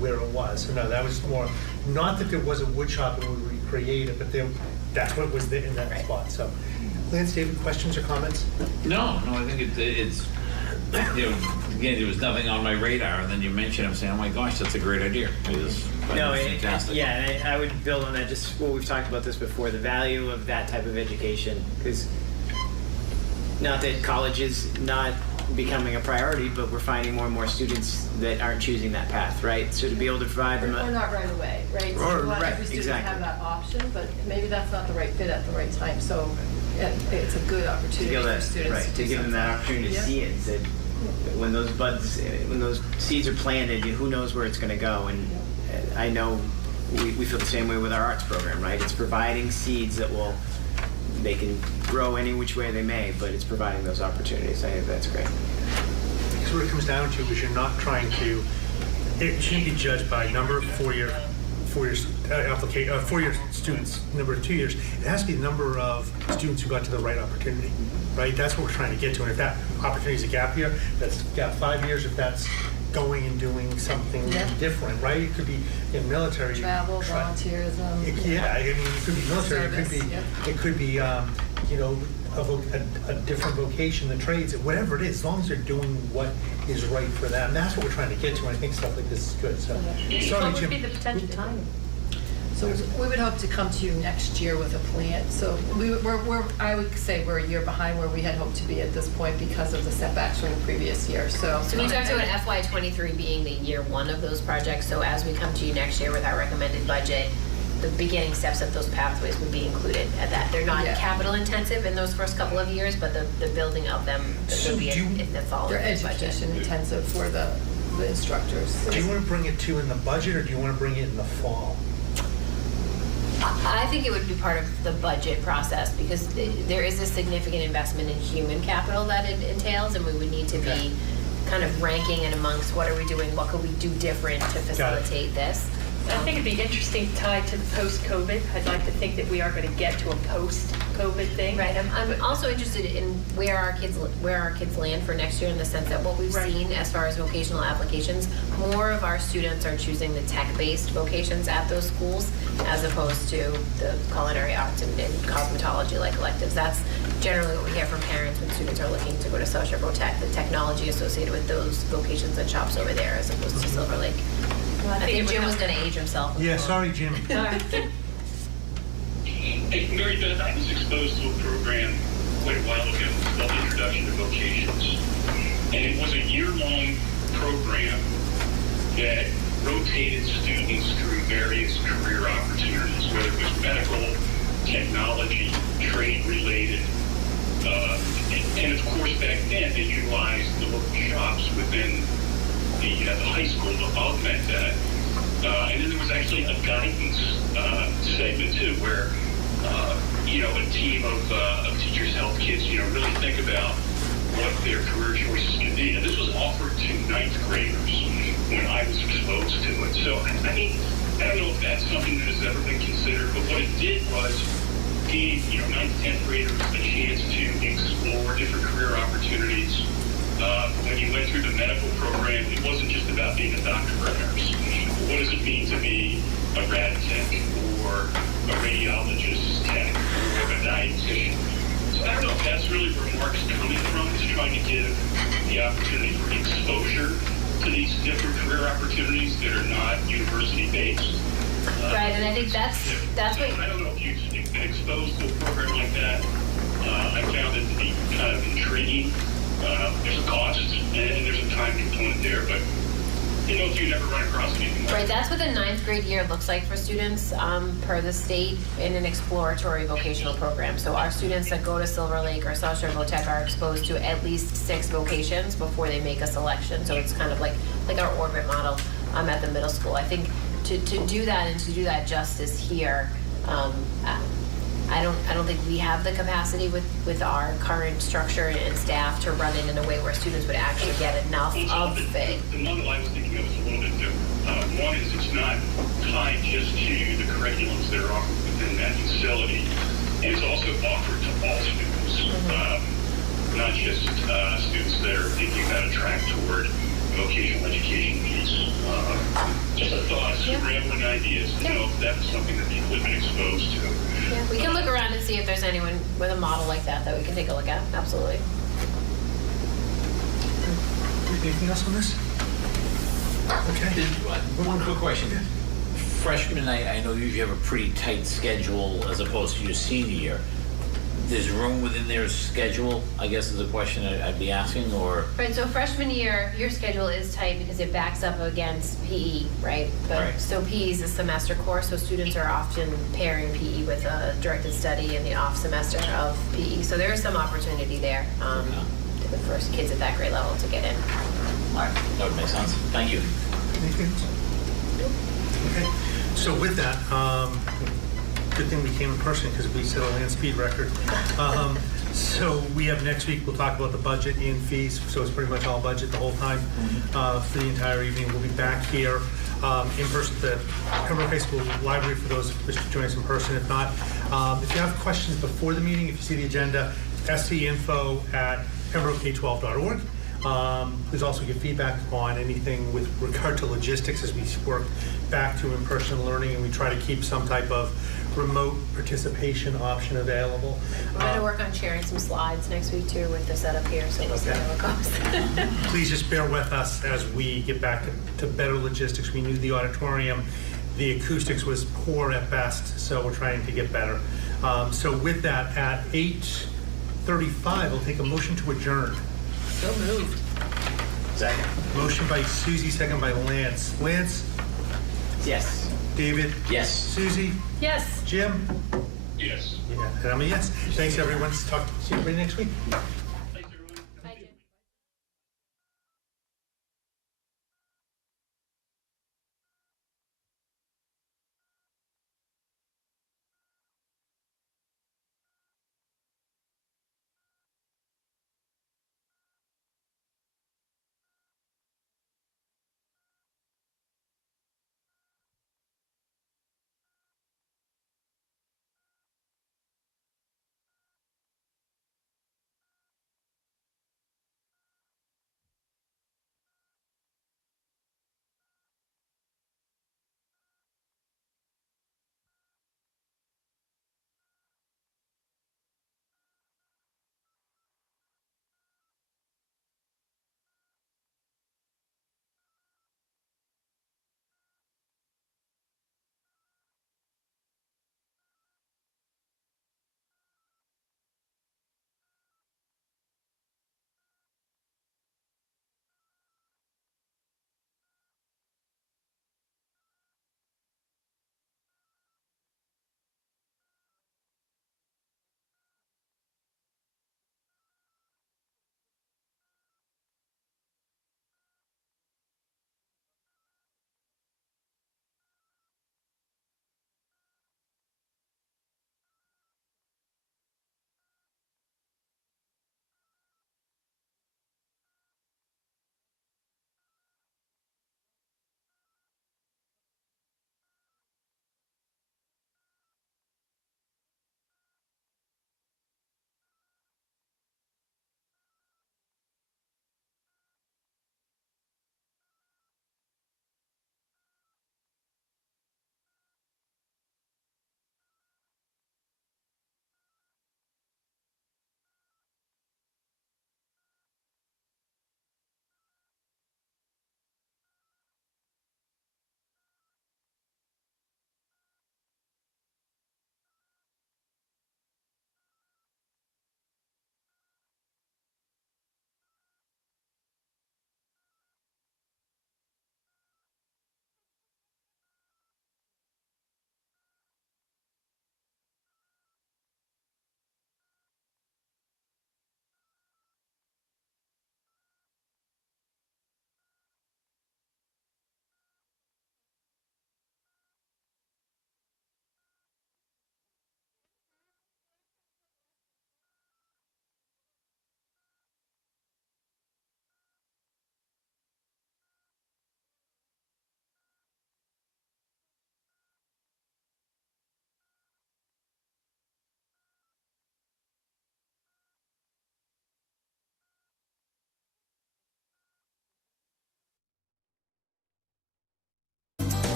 where it was. So no, that was more, not that there was a wood shop and we recreated it, but that's what was in that spot. So, Lance, David, questions or comments? No, I think it's again, there was nothing on my radar, and then you mentioned it, I'm saying, oh my gosh, that's a great idea. Fantastic. And I would build on that, just what we've talked about this before, the value of that type of education, because not that college is not becoming a priority, but we're finding more and more students that aren't choosing that path, right? So to be able to provide them Or not right away, right? So we want every student to have that option, but maybe that's not the right fit at the right time. So it's a good opportunity for students to give them that opportunity to see it. That when those seeds are planted, who knows where it's going to go? And I know we feel the same way with our arts program, right? It's providing seeds they can grow any which way they may, but it's providing those opportunities. I think that's great. Because what it comes down to is you're not trying to, it shouldn't be judged by number of four-year students, number of 2 years. It has to be the number of students who got to the right opportunity, right? That's what we're trying to get to. And if that opportunity is a gap year, that's gap 5 years. If that's going and doing something different, right? It could be in military. Travel, volunteerism. It could be military. Service, it could be a different vocation, the trades, whatever it is, as long as they're doing what is right for them. That's what we're trying to get to, and I think stuff like this is good. So, sorry, What would Jim. be the potential timing? So we would hope to come to you next year with a plan. So I would say we're a year behind where we had hoped to be at this point because of the setbacks from the previous year. So we talked about FY23 being the year one of those projects. So as we come to you next year with our recommended budget, the beginning steps of those pathways would be included at that. They're not capital intensive in those first couple of years, but the building of them would be in the following budget. They're education intensive for the instructors. Do you want to bring it in the budget, or do you want to bring it in the fall? I think it would be part of the budget process because there is a significant investment in human capital that it entails, and we would need to be kind of ranking it amongst what are we doing, what could we do different to facilitate this. I think it'd be interesting tied to the post-COVID. I'd like to think that we are going to get to a post-COVID thing. Right. I'm also interested in where our kids land for next year, in the sense that what we've seen as far as vocational applications, more of our students are choosing the tech-based vocations at those schools as opposed to the culinary arts and cosmetology-like electives. That's generally what we hear from parents when students are looking to go to South Shore Tech, the technology associated with those vocations and shops over there as opposed to Silver Lake. I think Jim was going to age himself. Yeah, sorry, Jim. Hey, Mary Beth, I was exposed to a program quite a while ago called Introduction to Vocations. And it was a year-long program that rotated students through various career opportunities, whether it was medical, technology, trade-related. And of course, back then, they utilized the local shops within the high school to augment that. And then there was actually a guidance segment too, where a team of teachers helped kids really think about what their career choices could be. And this was offered to 9th graders when I was exposed to it. So I don't know if that's something that has ever been considered, but what it did was gave 9th, 10th graders a chance to explore different career opportunities. When you went through the medical program, it wasn't just about being a doctor or a nurse. What does it mean to be a rad tech or a radiologist tech or a dietitian? So I don't know if that's really where Mark's coming from, is trying to give the opportunity for exposure to these different career opportunities that are not university-based. Right, and I think that's what... I don't know if you've been exposed to a program like that. I found it to be kind of intriguing. There's a cost and there's a time component there, but if you never run across anything like Right, that. that's what the 9th grade year looks like for students per the state in an exploratory vocational program. So our students that go to Silver Lake or South Shore VoTech are exposed to at least 6 vocations before they make a selection. So it's kind of like our orbit model at the middle school. I think to do that and to do that justice here, I don't think we have the capacity with our current structure and staff to run it in a way where students would actually get enough of it. The model I was thinking of is a little bit different. One is it's not tied just to the curriculums that are offered within that facility, and it's also offered to all students, not just students that are thinking about a track toward vocational education piece. Just a thought, scrambling ideas, if that's something that people have been exposed to. Yeah, we can look around and see if there's anyone with a model like that we can take a look at. Absolutely. Anything else on this? Okay. One quick question. Freshmen, I know usually have a pretty tight schedule as opposed to your senior year. There's room within their schedule, I guess is the question I'd be asking, or? Right, so freshman year, your schedule is tight because it backs up against PE, right? Right. So PE is a semester course, so students are often pairing PE with a directed study in the off semester of PE. So there is some opportunity there to the first kids at that grade level to get in. All right, that would make sense. Thank you. Anything else? Okay, so with that, good thing we came in person because we set a land speed record. So we have next week, we'll talk about the budget and fees, so it's pretty much all budget the whole time for the entire evening. We'll be back here in person at the Pembroke High School Library for those who wish to join us in person. If not, if you have questions before the meeting, if you see the agenda, scinfo@pembrokek12.org. Please also give feedback on anything with regard to logistics as we work back to in-person learning, and we try to keep some type of remote participation option available. We're going to work on sharing some slides next week too with the setup here, so we'll see how it goes. Please just bear with us as we get back to better logistics. We knew the auditorium, the acoustics was poor at best, so we're trying to get better. So with that, at 8:35, we'll take a motion to adjourn. So moved. Second. Motion by Susie, second by Lance. Lance? Yes. David? Yes. Susie? Yes. Jim? Yes. Yeah, and I'm a yes. Thanks, everyone. See everybody next week.